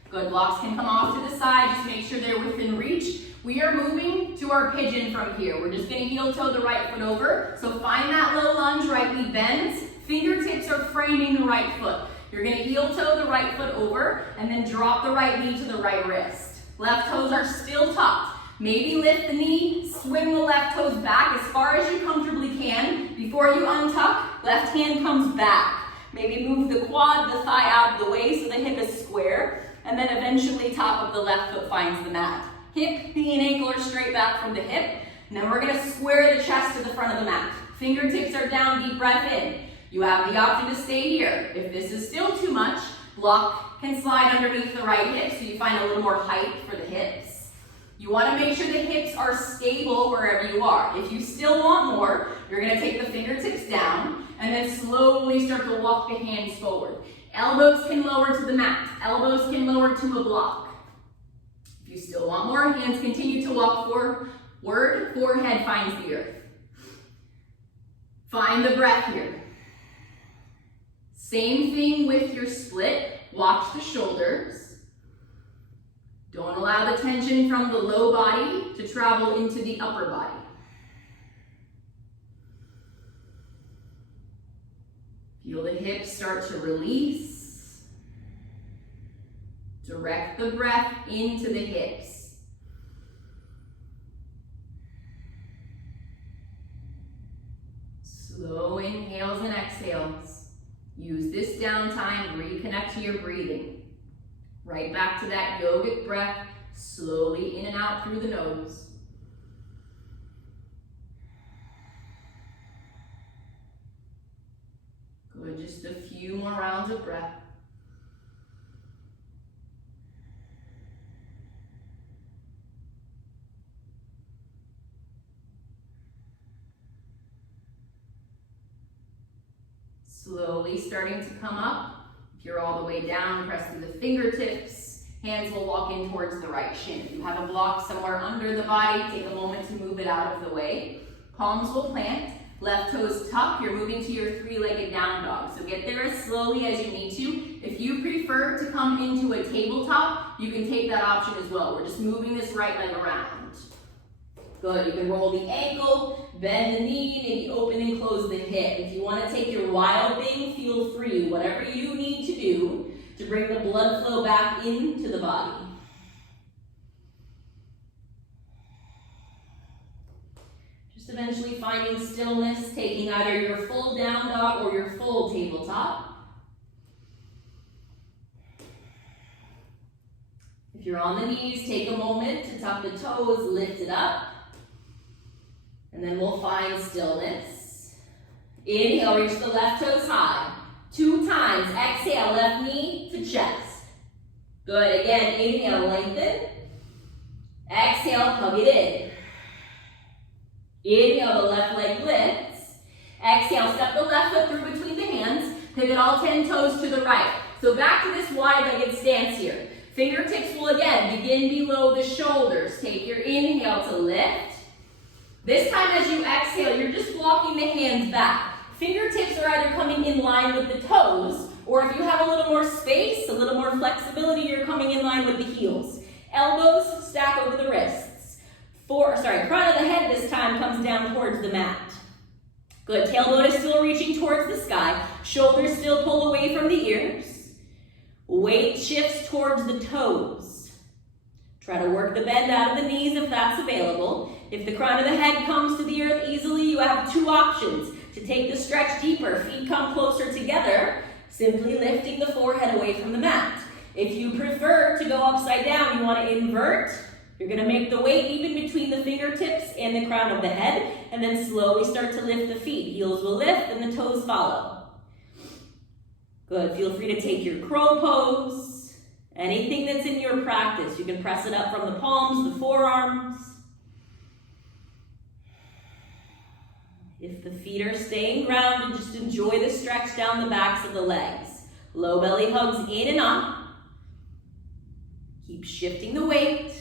Good, blocks can come off to the side. Just make sure they're within reach. We are moving to our pigeon from here. We're just gonna heel toe the right foot over. So find that low lunge, right knee bends. Fingertips are framing the right foot. You're gonna heel toe the right foot over and then drop the right knee to the right wrist. Left toes are still tucked. Maybe lift the knee, swing the left toes back as far as you comfortably can. Before you untuck, left hand comes back. Maybe move the quad, the thigh out of the way so the hip is square. And then eventually top of the left foot finds the mat. Hip, knee, and ankle are straight back from the hip. And then we're gonna square the chest to the front of the mat. Fingertips are down, deep breath in. You have the option to stay here. If this is still too much, block can slide underneath the right hip so you find a little more height for the hips. You wanna make sure the hips are stable wherever you are. If you still want more, you're gonna take the fingertips down and then slowly start to walk the hands forward. Elbows can lower to the mat. Elbows can lower to a block. If you still want more, hands continue to walk forward. Forehead finds the earth. Find the breath here. Same thing with your split. Watch the shoulders. Don't allow the tension from the low body to travel into the upper body. Feel the hips start to release. Direct the breath into the hips. Slow inhales and exhales. Use this downtime, reconnect to your breathing. Right back to that yogic breath, slowly in and out through the nose. Good, just a few more rounds of breath. Slowly starting to come up. If you're all the way down, press through the fingertips. Hands will walk in towards the right shin. If you have a block somewhere under the body, take a moment to move it out of the way. Palms will plant. Left toes tuck. You're moving to your three-legged down dog. So get there as slowly as you need to. If you prefer to come into a tabletop, you can take that option as well. We're just moving this right leg around. Good, you can roll the ankle, bend the knee, maybe open and close the hip. If you want to take your wild thing, feel free. Whatever you need to do to bring the blood flow back into the body. Just eventually finding stillness, taking either your full down dog or your full tabletop. If you're on the knees, take a moment to tuck the toes, lift it up. And then we'll find stillness. Inhale, reach the left toes high. 2 times. Exhale, left knee to chest. Good. Again, inhale, lengthen. Exhale, hug it in. Inhale, the left leg lifts. Exhale, step the left foot through between the hands. Pivot all 10 toes to the right. So back to this wide-legged stance here. Fingertips will again begin below the shoulders. Take your inhale to lift. This time as you exhale, you're just walking the hands back. Fingertips are either coming in line with the toes, or if you have a little more space, a little more flexibility, you're coming in line with the heels. Elbows stack over the wrists. Front of the head this time comes down towards the mat. Good, tailbone is still reaching towards the sky. Shoulders still pull away from the ears. Weight shifts towards the toes. Try to work the bend out of the knees if that's available. If the crown of the head comes to the earth easily, you have 2 options. To take the stretch deeper, feet come closer together, simply lifting the forehead away from the mat. If you prefer to go upside down, you want to invert, you're going to make the weight even between the fingertips and the crown of the head, and then slowly start to lift the feet. Heels will lift and the toes follow. Good, feel free to take your crow pose. Anything that's in your practice. You can press it up from the palms, the forearms. If the feet are staying grounded, just enjoy the stretch down the backs of the legs. Low belly hugs in and up. Keep shifting the weight.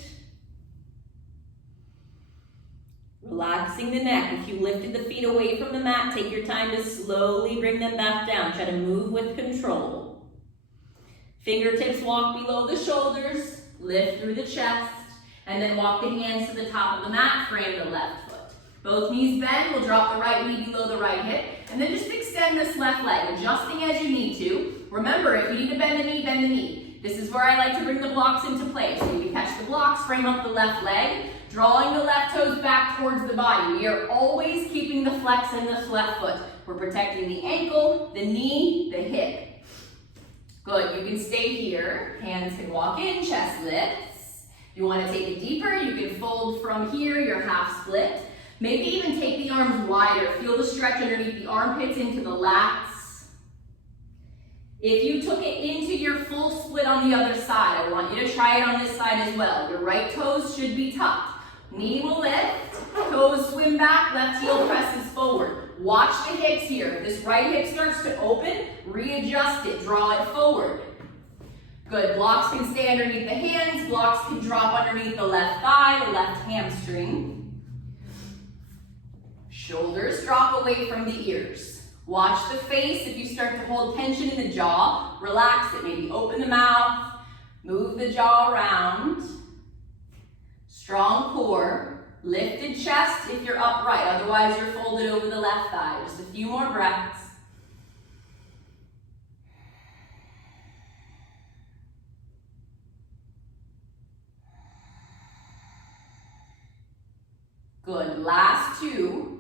Relaxing the neck. If you lifted the feet away from the mat, take your time to slowly bring them back down. Try to move with control. Fingertips walk below the shoulders, lift through the chest, and then walk the hands to the top of the mat, frame the left foot. Both knees bend, we'll drop the right knee below the right hip, and then just extend this left leg, adjusting as you need to. Remember, if you need to bend the knee, bend the knee. This is where I like to bring the blocks into place. So you catch the blocks, frame up the left leg, drawing the left toes back towards the body. We are always keeping the flex in this left foot. We're protecting the ankle, the knee, the hip. Good, you can stay here. Hands can walk in, chest lifts. If you want to take it deeper, you can fold from here, your half split. Maybe even take the arms wider. Feel the stretch underneath the armpits into the lats. If you took it into your full split on the other side, I want you to try it on this side as well. Your right toes should be tucked. Knee will lift, toes swim back, left heel presses forward. Watch the hips here. If this right hip starts to open, readjust it, draw it forward. Good, blocks can stay underneath the hands, blocks can drop underneath the left thigh, the left hamstring. Shoulders drop away from the ears. Watch the face. If you start to hold tension in the jaw, relax it. Maybe open the mouth, move the jaw around. Strong core, lifted chest if you're upright, otherwise you're folded over the left thigh. Just a few more breaths. Good, last two.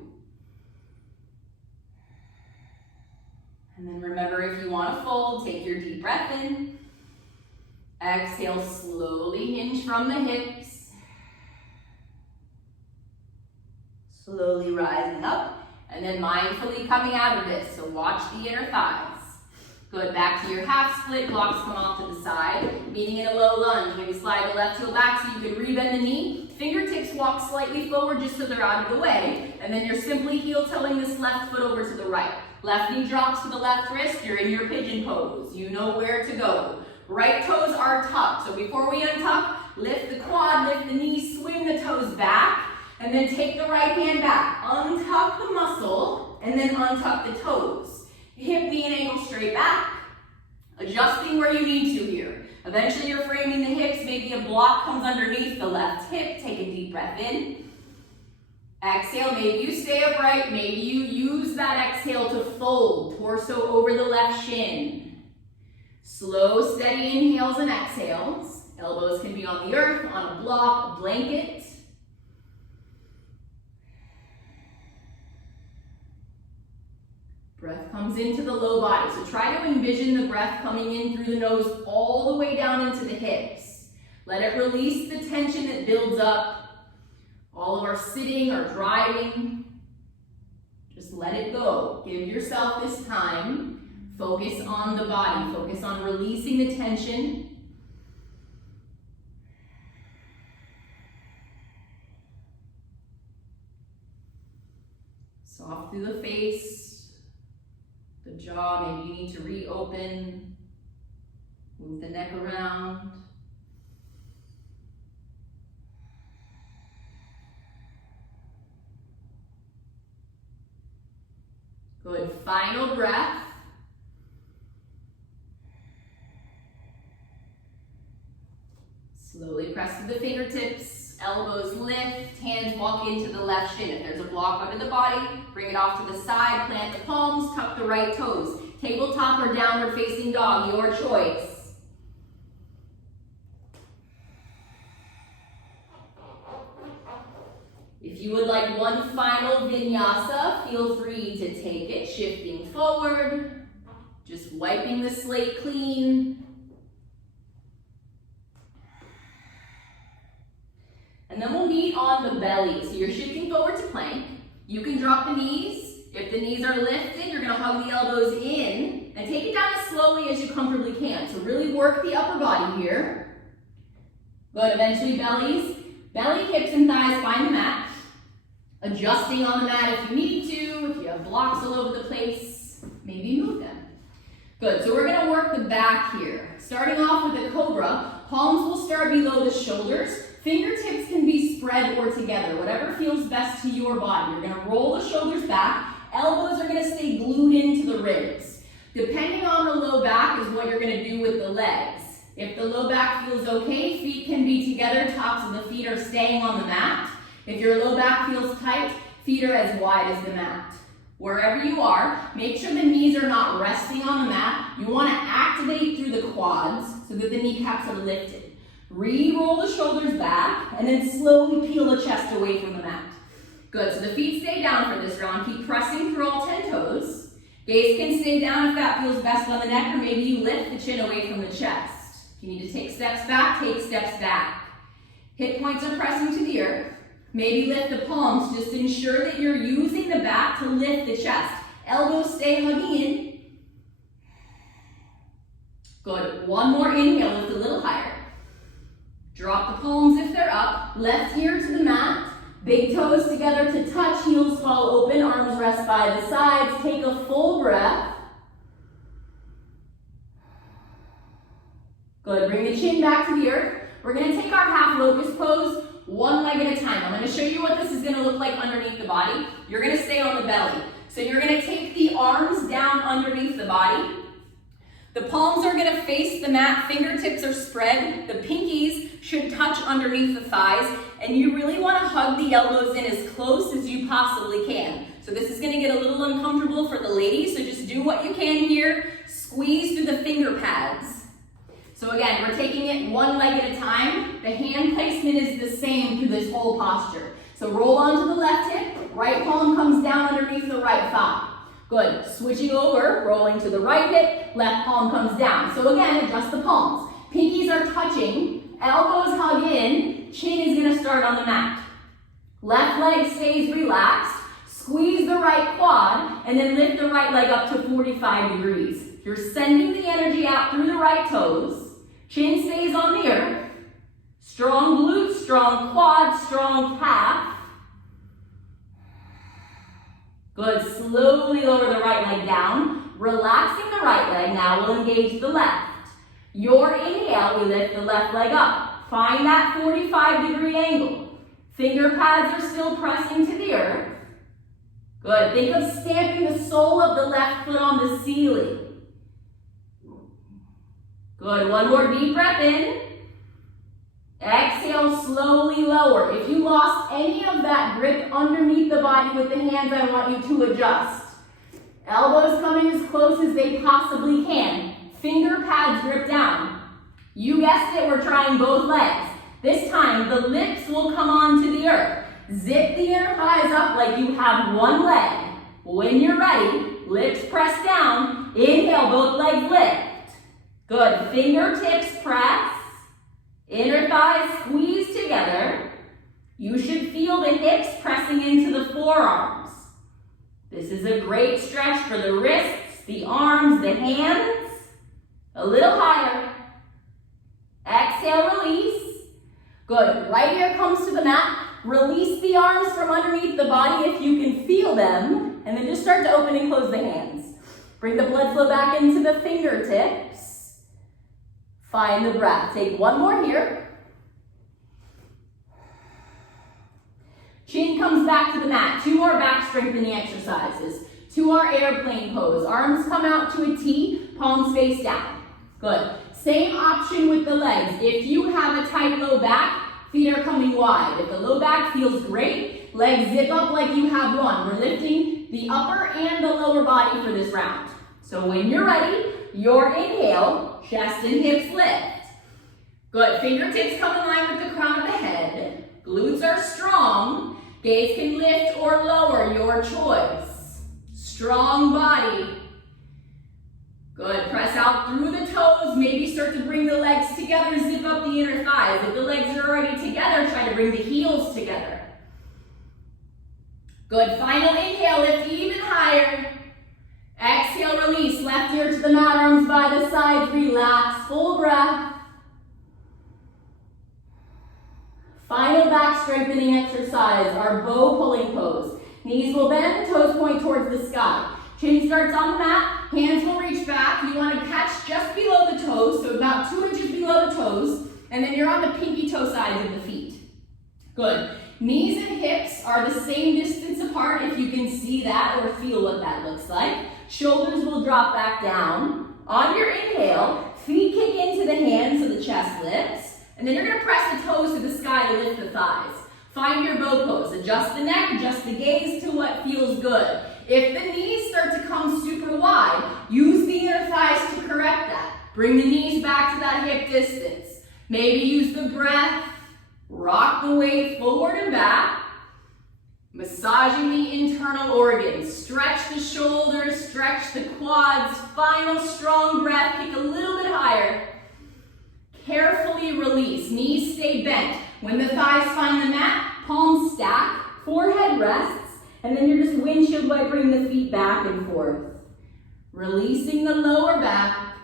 And then remember, if you want to fold, take your deep breath in. Exhale, slowly hinge from the hips. Slowly rising up, and then mindfully coming out of this. So watch the inner thighs. Good, back to your half split, blocks come off to the side, meeting in a low lunge. Maybe slide the left heel back so you can rebend the knee. Fingertips walk slightly forward just so they're out of the way, and then you're simply heel-toeing this left foot over to the right. Left knee drops to the left wrist, you're in your pigeon pose. You know where to go. Right toes are tucked, so before we untuck, lift the quad, lift the knee, swing the toes back, and then take the right hand back. Untuck the muscle, and then untuck the toes. Hip, knee, and ankle straight back. Adjusting where you need to here. Eventually you're framing the hips. Maybe a block comes underneath the left hip. Take a deep breath in. Exhale, maybe you stay upright. Maybe you use that exhale to fold. Torso over the left shin. Slow, steady inhales and exhales. Elbows can be on the earth, on a block, a blanket. Breath comes into the low body. So try to envision the breath coming in through the nose all the way down into the hips. Let it release the tension that builds up. All of our sitting or driving. Just let it go. Give yourself this time. Focus on the body. Focus on releasing the tension. Soft through the face. The jaw, maybe you need to reopen, move the neck around. Good, final breath. Slowly press to the fingertips, elbows lift, hands walk into the left shin. If there's a block under the body, bring it off to the side, plant the palms, tuck the right toes. Tabletop or downward facing dog, your choice. If you would like one final vinyasa, feel free to take it, shifting forward, just wiping the slate clean. And then we'll meet on the belly. So you're shifting forward to plank. You can drop the knees. If the knees are lifted, you're gonna hug the elbows in and take it down as slowly as you comfortably can. So really work the upper body here. Good, eventually bellies. Belly, hips, and thighs find the mat. Adjusting on the mat if you need to. If you have blocks all over the place, maybe move them. Good, so we're gonna work the back here. Starting off with a cobra, palms will start below the shoulders. Fingertips can be spread or together, whatever feels best to your body. You're gonna roll the shoulders back. Elbows are gonna stay glued into the ribs. Depending on the low back is what you're gonna do with the legs. If the low back feels okay, feet can be together, tops of the feet are staying on the mat. If your low back feels tight, feet are as wide as the mat. Wherever you are, make sure the knees are not resting on the mat. You wanna activate through the quads so that the kneecaps are lifted. Re-roll the shoulders back, and then slowly peel the chest away from the mat. Good, so the feet stay down for this round. Keep pressing through all 10 toes. Gaze can stay down if that feels best on the neck, or maybe you lift the chin away from the chest. If you need to take steps back, take steps back. Hip points are pressing to the earth. Maybe lift the palms. Just ensure that you're using the back to lift the chest. Elbows stay hugging in. Good. One more inhale, lift a little higher. Drop the palms if they're up. Left ear to the mat. Big toes together to touch. Heels fall open. Arms rest by the sides. Take a full breath. Good. Bring the chin back to the earth. We're going to take our half locust pose one leg at a time. I'm going to show you what this is going to look like underneath the body. You're going to stay on the belly. So you're going to take the arms down underneath the body. The palms are going to face the mat. Fingertips are spread. The pinkies should touch underneath the thighs. And you really want to hug the elbows in as close as you possibly can. So this is going to get a little uncomfortable for the ladies. So just do what you can here. Squeeze through the finger pads. So again, we're taking it one leg at a time. The hand placement is the same through this whole posture. So roll onto the left hip, right palm comes down underneath the right thigh. Good, switching over, rolling to the right hip, left palm comes down. So again, adjust the palms. Pinkies are touching, elbows hug in, chin is gonna start on the mat. Left leg stays relaxed, squeeze the right quad, and then lift the right leg up to 45 degrees. You're sending the energy out through the right toes. Chin stays on the earth. Strong glutes, strong quad, strong calf. Good. Slowly lower the right leg down. Relaxing the right leg. Now we'll engage the left. Your inhale, we lift the left leg up. Find that 45-degree angle. Finger pads are still pressing to the earth. Good. Think of stamping the sole of the left foot on the ceiling. Good. One more deep breath in. Exhale, slowly lower. If you lost any of that grip underneath the body with the hands, I want you to adjust. Elbows coming as close as they possibly can. Finger pads grip down. You guessed it, we're trying both legs. This time, the lips will come onto the earth. Zip the inner thighs up like you have one leg. When you're ready, lips press down. Inhale, both legs lift. Good. Fingertips press. Inner thighs squeeze together. You should feel the hips pressing into the forearms. This is a great stretch for the wrists, the arms, the hands. A little higher. Exhale, release. Good. Right ear comes to the mat. Release the arms from underneath the body if you can feel them. And then just start to open and close the hands. Bring the blood flow back into the fingertips. Find the breath. Take one more here. Chin comes back to the mat. Two more back strengthening exercises. To our airplane pose. Arms come out to a T, palms face down. Good. Same option with the legs. If you have a tight low back, feet are coming wide. If the low back feels great, legs zip up like you have one. We're lifting the upper and the lower body for this round. So when you're ready, your inhale, chest and hips lift. Good. Fingertips come in line with the crown of the head. Glutes are strong. Gaze can lift or lower, your choice. Strong body. Good. Press out through the toes. Maybe start to bring the legs together. Zip up the inner thighs. If the legs are already together, try to bring the heels together. Good. Final inhale. Lift even higher. Exhale, release. Left ear to the mat, arms by the sides. Relax. Full breath. Final back strengthening exercise, our bow pulling pose. Knees will bend, toes point towards the sky. Chin starts on the mat, hands will reach back. You want to catch just below the toes, so about 2 inches below the toes, and then you're on the pinky toe sides of the feet. Good. Knees and hips are the same distance apart if you can see that or feel what that looks like. Shoulders will drop back down. On your inhale, feet kick into the hands so the chest lifts. And then you're going to press the toes to the sky to lift the thighs. Find your bow pose. Adjust the neck, adjust the gaze to what feels good. If the knees start to come super wide, use the inner thighs to correct that. Bring the knees back to that hip distance. Maybe use the breath. Rock the weight forward and back. Massaging the internal organs. Stretch the shoulders, stretch the quads. Final strong breath. Kick a little bit higher. Carefully release. Knees stay bent. When the thighs find the mat, palms stack, forehead rests, and then you're just windshield wipering the feet back and forth. Releasing the lower back.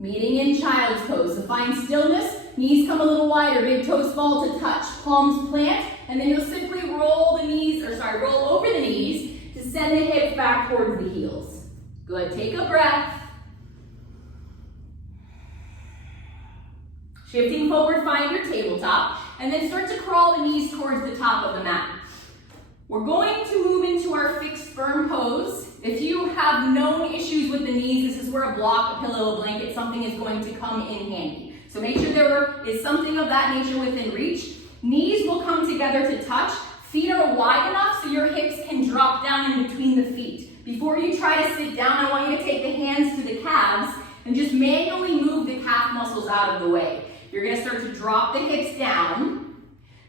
Meeting in child's pose. So find stillness, knees come a little wider, big toes fall to touch, palms plant, and then you'll simply roll over the knees to send the hips back towards the heels. Good, take a breath. Shifting forward, find your tabletop, and then start to crawl the knees towards the top of the mat. We're going to move into our fixed firm pose. If you have known issues with the knees, this is where a block, a pillow, a blanket, something is going to come in handy. So make sure there is something of that nature within reach. Knees will come together to touch. Feet are wide enough so your hips can drop down in between the feet. Before you try to sit down, I want you to take the hands to the calves and just manually move the calf muscles out of the way. You're going to start to drop the hips down,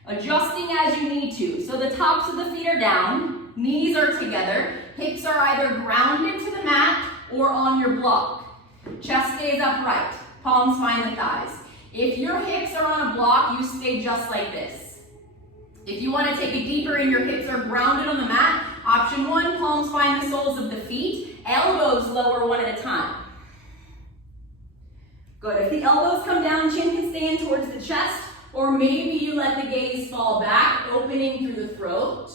adjusting as you need to. So the tops of the feet are down, knees are together, hips are either grounded to the mat or on your block. Chest stays upright, palms find the thighs. If your hips are on a block, you stay just like this. If you want to take it deeper and your hips are grounded on the mat, option 1, palms find the soles of the feet, elbows lower one at a time. Good, if the elbows come down, chin can stay in towards the chest, or maybe you let the gaze fall back, opening through the throat.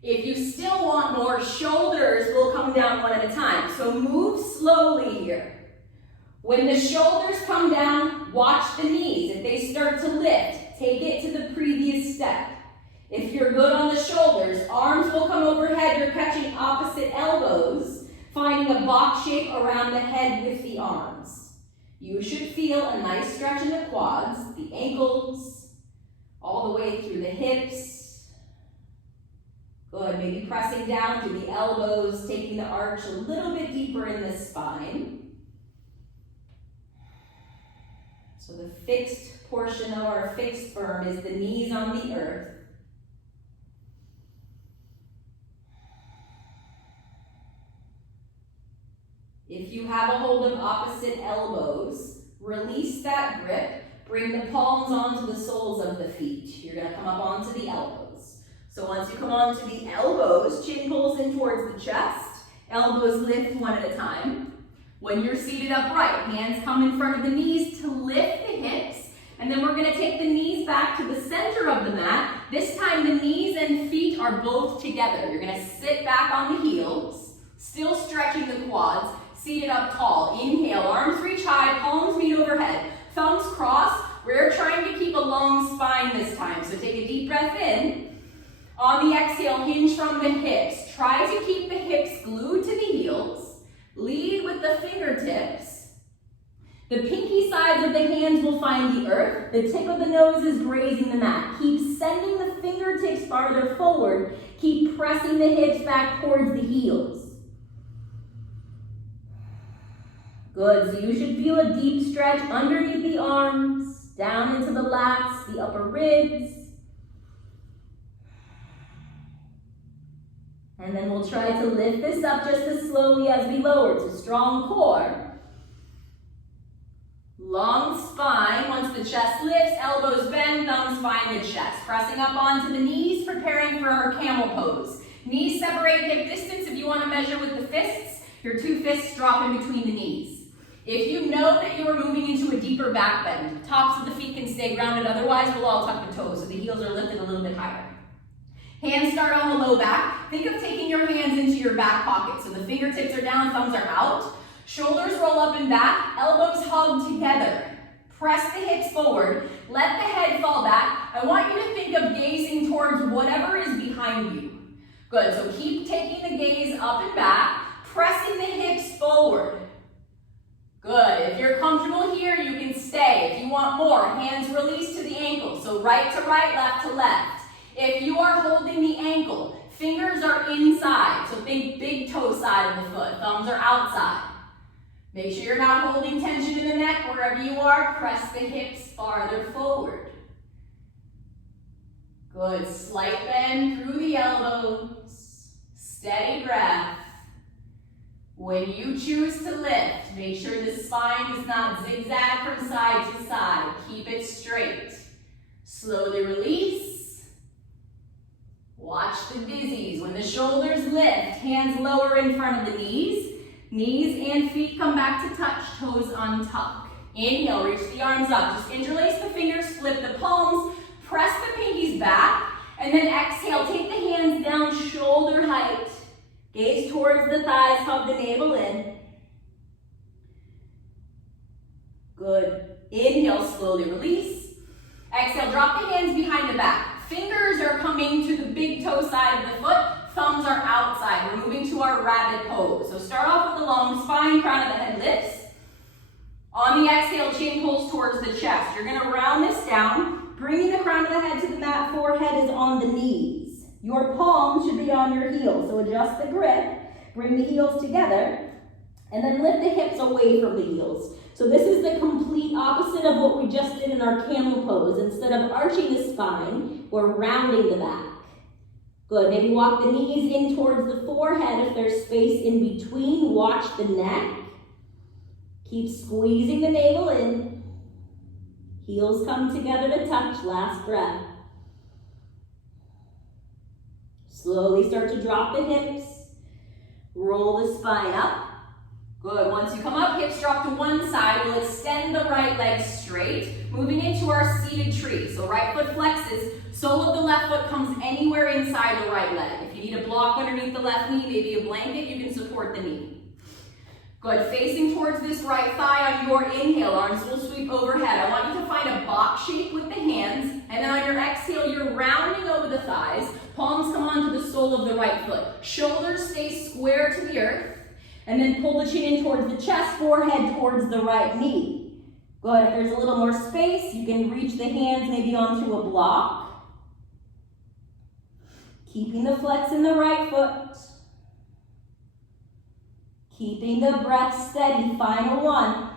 If you still want more, shoulders will come down one at a time. So move slowly here. When the shoulders come down, watch the knees. If they start to lift, take it to the previous step. If you're good on the shoulders, arms will come overhead. You're catching opposite elbows, finding a box shape around the head with the arms. You should feel a nice stretch in the quads, the ankles, all the way through the hips. Good, maybe pressing down through the elbows, taking the arch a little bit deeper in the spine. So the fixed portion of our fixed firm is the knees on the earth. If you have a hold of opposite elbows, release that grip. Bring the palms onto the soles of the feet. You're going to come up onto the elbows. So once you come onto the elbows, chin pulls in towards the chest. Elbows lift one at a time. When you're seated upright, hands come in front of the knees to lift the hips. And then we're going to take the knees back to the center of the mat. This time the knees and feet are both together. You're going to sit back on the heels, still stretching the quads. Seated up tall. Inhale, arms reach high, palms meet overhead. Thumbs cross. We're trying to keep a long spine this time. So take a deep breath in. On the exhale, hinge from the hips. Try to keep the hips glued to the heels. Lead with the fingertips. The pinky sides of the hands will find the earth. The tip of the nose is grazing the mat. Keep sending the fingertips farther forward. Keep pressing the hips back towards the heels. Good, so you should feel a deep stretch underneath the arms, down into the lats, the upper ribs. And then we'll try to lift this up just as slowly as we lower. So strong core. Long spine. Once the chest lifts, elbows bend, thumbs find the chest. Pressing up onto the knees, preparing for our camel pose. Knees separate hip distance. If you want to measure with the fists, your 2 fists drop in between the knees. If you know that you are moving into a deeper back bend, tops of the feet can stay grounded, otherwise we'll all tuck the toes so the heels are lifted a little bit higher. Hands start on the low back. Think of taking your hands into your back pocket. So the fingertips are down, thumbs are out. Shoulders roll up and back, elbows hug together. Press the hips forward, let the head fall back. I want you to think of gazing towards whatever is behind you. Good, so keep taking the gaze up and back, pressing the hips forward. Good, if you're comfortable here, you can stay. If you want more, hands release to the ankles. So right to right, left to left. If you are holding the ankle, fingers are inside. So think big toe side of the foot, thumbs are outside. Make sure you're not holding tension in the neck. Wherever you are, press the hips farther forward. Good, slight bend through the elbows. Steady breath. When you choose to lift, make sure the spine does not zigzag from side to side. Keep it straight. Slowly release. Watch the dizzies. When the shoulders lift, hands lower in front of the knees. Knees and feet come back to touch, toes untuck. Inhale, reach the arms up. Just interlace the fingers, flip the palms, press the pinkies back, and then exhale, take the hands down shoulder height. Gaze towards the thighs, hug the navel in. Good. Inhale, slowly release. Exhale, drop the hands behind the back. Fingers are coming to the big toe side of the foot. Thumbs are outside. We're moving to our rabbit pose. So start off with a long spine, crown of the head lifts. On the exhale, chin pulls towards the chest. You're going to round this down, bringing the crown of the head to the mat. Forehead is on the knees. Your palms should be on your heels, so adjust the grip, bring the heels together, and then lift the hips away from the heels. So this is the complete opposite of what we just did in our camel pose. Instead of arching the spine, we're rounding the back. Good, maybe walk the knees in towards the forehead if there's space in between. Watch the neck. Keep squeezing the navel in. Heels come together to touch, last breath. Slowly start to drop the hips. Roll the spine up. Good, once you come up, hips drop to one side. We'll extend the right leg straight, moving into our seated tree. So right foot flexes, sole of the left foot comes anywhere inside the right leg. If you need a block underneath the left knee, maybe a blanket, you can support the knee. Good, facing towards this right thigh on your inhale, arms will sweep overhead. I want you to find a box shape with the hands, and then on your exhale, you're rounding over the thighs. Palms come onto the sole of the right foot. Shoulders stay square to the earth, and then pull the chin in towards the chest, forehead towards the right knee. Good, if there's a little more space, you can reach the hands maybe onto a block. Keeping the flex in the right foot. Keeping the breath steady, final one.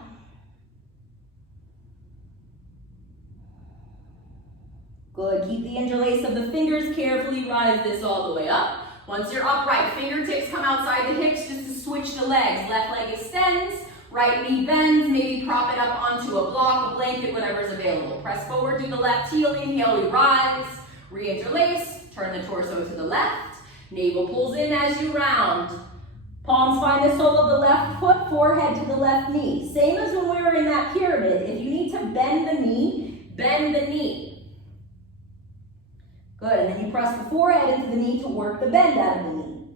Good, keep the interlace of the fingers, carefully rise this all the way up. Once you're upright, fingertips come outside the hips just to switch the legs. Left leg extends, right knee bends, maybe prop it up onto a block, a blanket, whatever's available. Press forward through the left heel, inhale, we rise, re-interlace, turn the torso to the left, navel pulls in as you round. Palms find the sole of the left foot, forehead to the left knee. Same as when we were in that pyramid. If you need to bend the knee, bend the knee. Good, and then you press the forehead into the knee to work the bend out of the knee.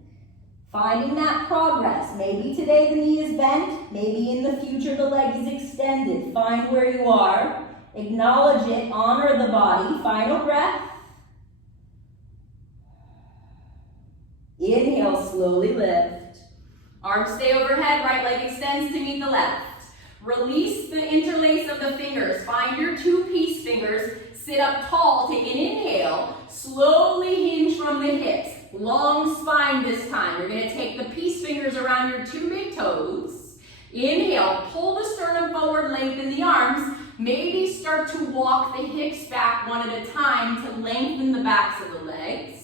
Finding that progress. Maybe today the knee is bent, maybe in the future the leg is extended. Find where you are, acknowledge it, honor the body. Final breath. Inhale, slowly lift. Arms stay overhead, right leg extends to meet the left. Release the interlace of the fingers. Find your two peace fingers. Sit up tall, take an inhale. Slowly hinge from the hips. Long spine this time. You're going to take the peace fingers around your two big toes. Inhale, pull the sternum forward, lengthen the arms. Maybe start to walk the hips back one at a time to lengthen the backs of the legs.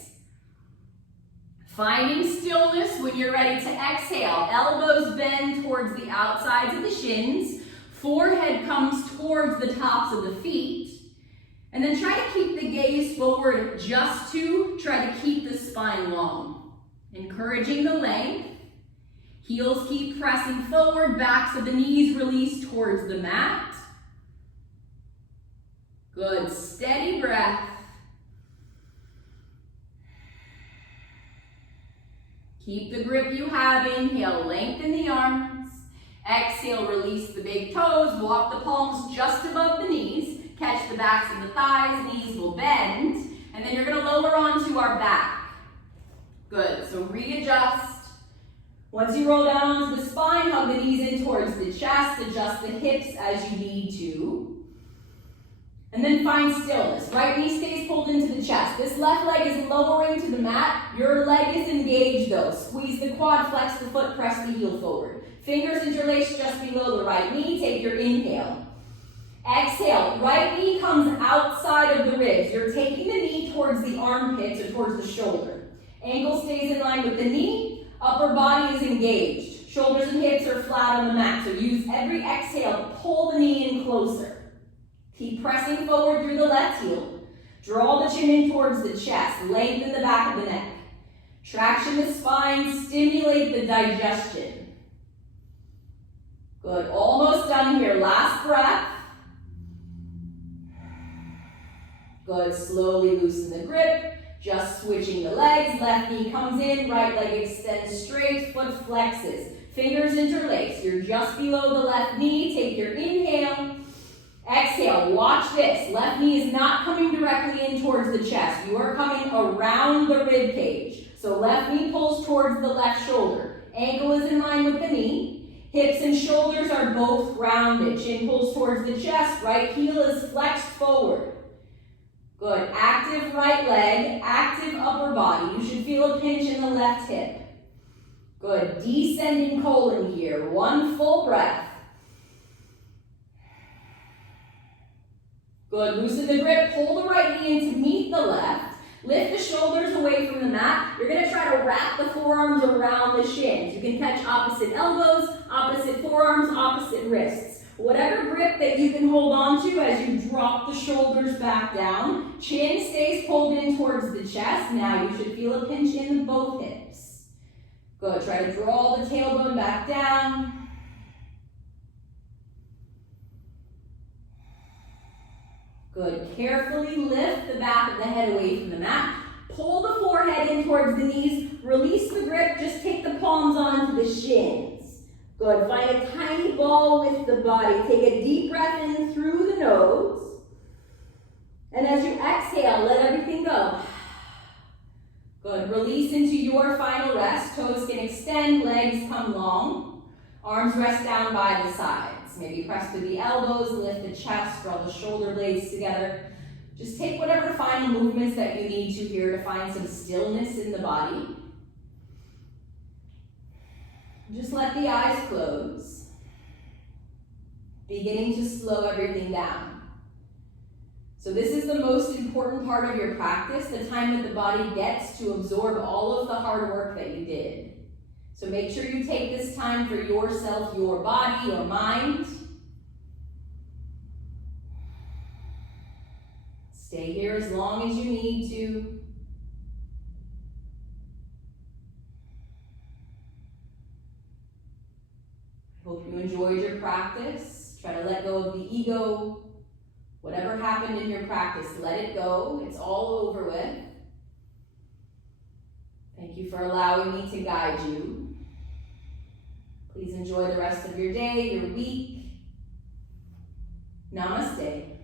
Finding stillness when you're ready to exhale. Elbows bend towards the outsides of the shins. Forehead comes towards the tops of the feet. And then try to keep the gaze forward just to try to keep the spine long. Encouraging the length. Heels keep pressing forward. Backs of the knees release towards the mat. Good. Steady breath. Keep the grip you have. Inhale, lengthen the arms. Exhale, release the big toes. Walk the palms just above the knees. Catch the backs of the thighs. Knees will bend. And then you're going to lower onto our back. Good. So readjust. Once you roll down onto the spine, hug the knees in towards the chest. Adjust the hips as you need to. And then find stillness. Right knee stays pulled into the chest. This left leg is lowering to the mat. Your leg is engaged though. Squeeze the quad, flex the foot, press the heel forward. Fingers interlace just below the right knee. Take your inhale. Exhale. Right knee comes outside of the ribs. You're taking the knee towards the armpits or towards the shoulder. Ankle stays in line with the knee. Upper body is engaged. Shoulders and hips are flat on the mat, so use every exhale to pull the knee in closer. Keep pressing forward through the left heel. Draw the chin in towards the chest, lengthen the back of the neck. Traction the spine, stimulate the digestion. Good, almost done here. Last breath. Good, slowly loosen the grip. Just switching the legs. Left knee comes in, right leg extends straight, foot flexes. Fingers interlace. You're just below the left knee. Take your inhale. Exhale, watch this. Left knee is not coming directly in towards the chest. You are coming around the rib cage. So left knee pulls towards the left shoulder. Ankle is in line with the knee. Hips and shoulders are both grounded. Chin pulls towards the chest. Right heel is flexed forward. Good. Active right leg, active upper body. You should feel a pinch in the left hip. Good. Descending colon here. One full breath. Good. Loosen the grip. Pull the right knee in to meet the left. Lift the shoulders away from the mat. You're going to try to wrap the forearms around the shins. You can catch opposite elbows, opposite forearms, opposite wrists. Whatever grip that you can hold on to as you drop the shoulders back down. Chin stays pulled in towards the chest. Now you should feel a pinch in both hips. Good. Try to draw the tailbone back down. Good. Carefully lift the back of the head away from the mat. Pull the forehead in towards the knees. Release the grip. Just take the palms onto the shins. Good. Find a tiny ball with the body. Take a deep breath in through the nose. And as you exhale, let everything go. Good. Release into your final rest. Toes can extend. Legs come long. Arms rest down by the sides. Maybe press through the elbows, lift the chest, draw the shoulder blades together. Just take whatever final movements that you need to here to find some stillness in the body. Just let the eyes close. Beginning to slow everything down. So this is the most important part of your practice, the time that the body gets to absorb all of the hard work that you did. So make sure you take this time for yourself, your body, your mind. Stay here as long as you need to. I hope you enjoyed your practice. Try to let go of the ego. Whatever happened in your practice, let it go. It's all over with. Thank you for allowing me to guide you. Please enjoy the rest of your day, your week. Namaste.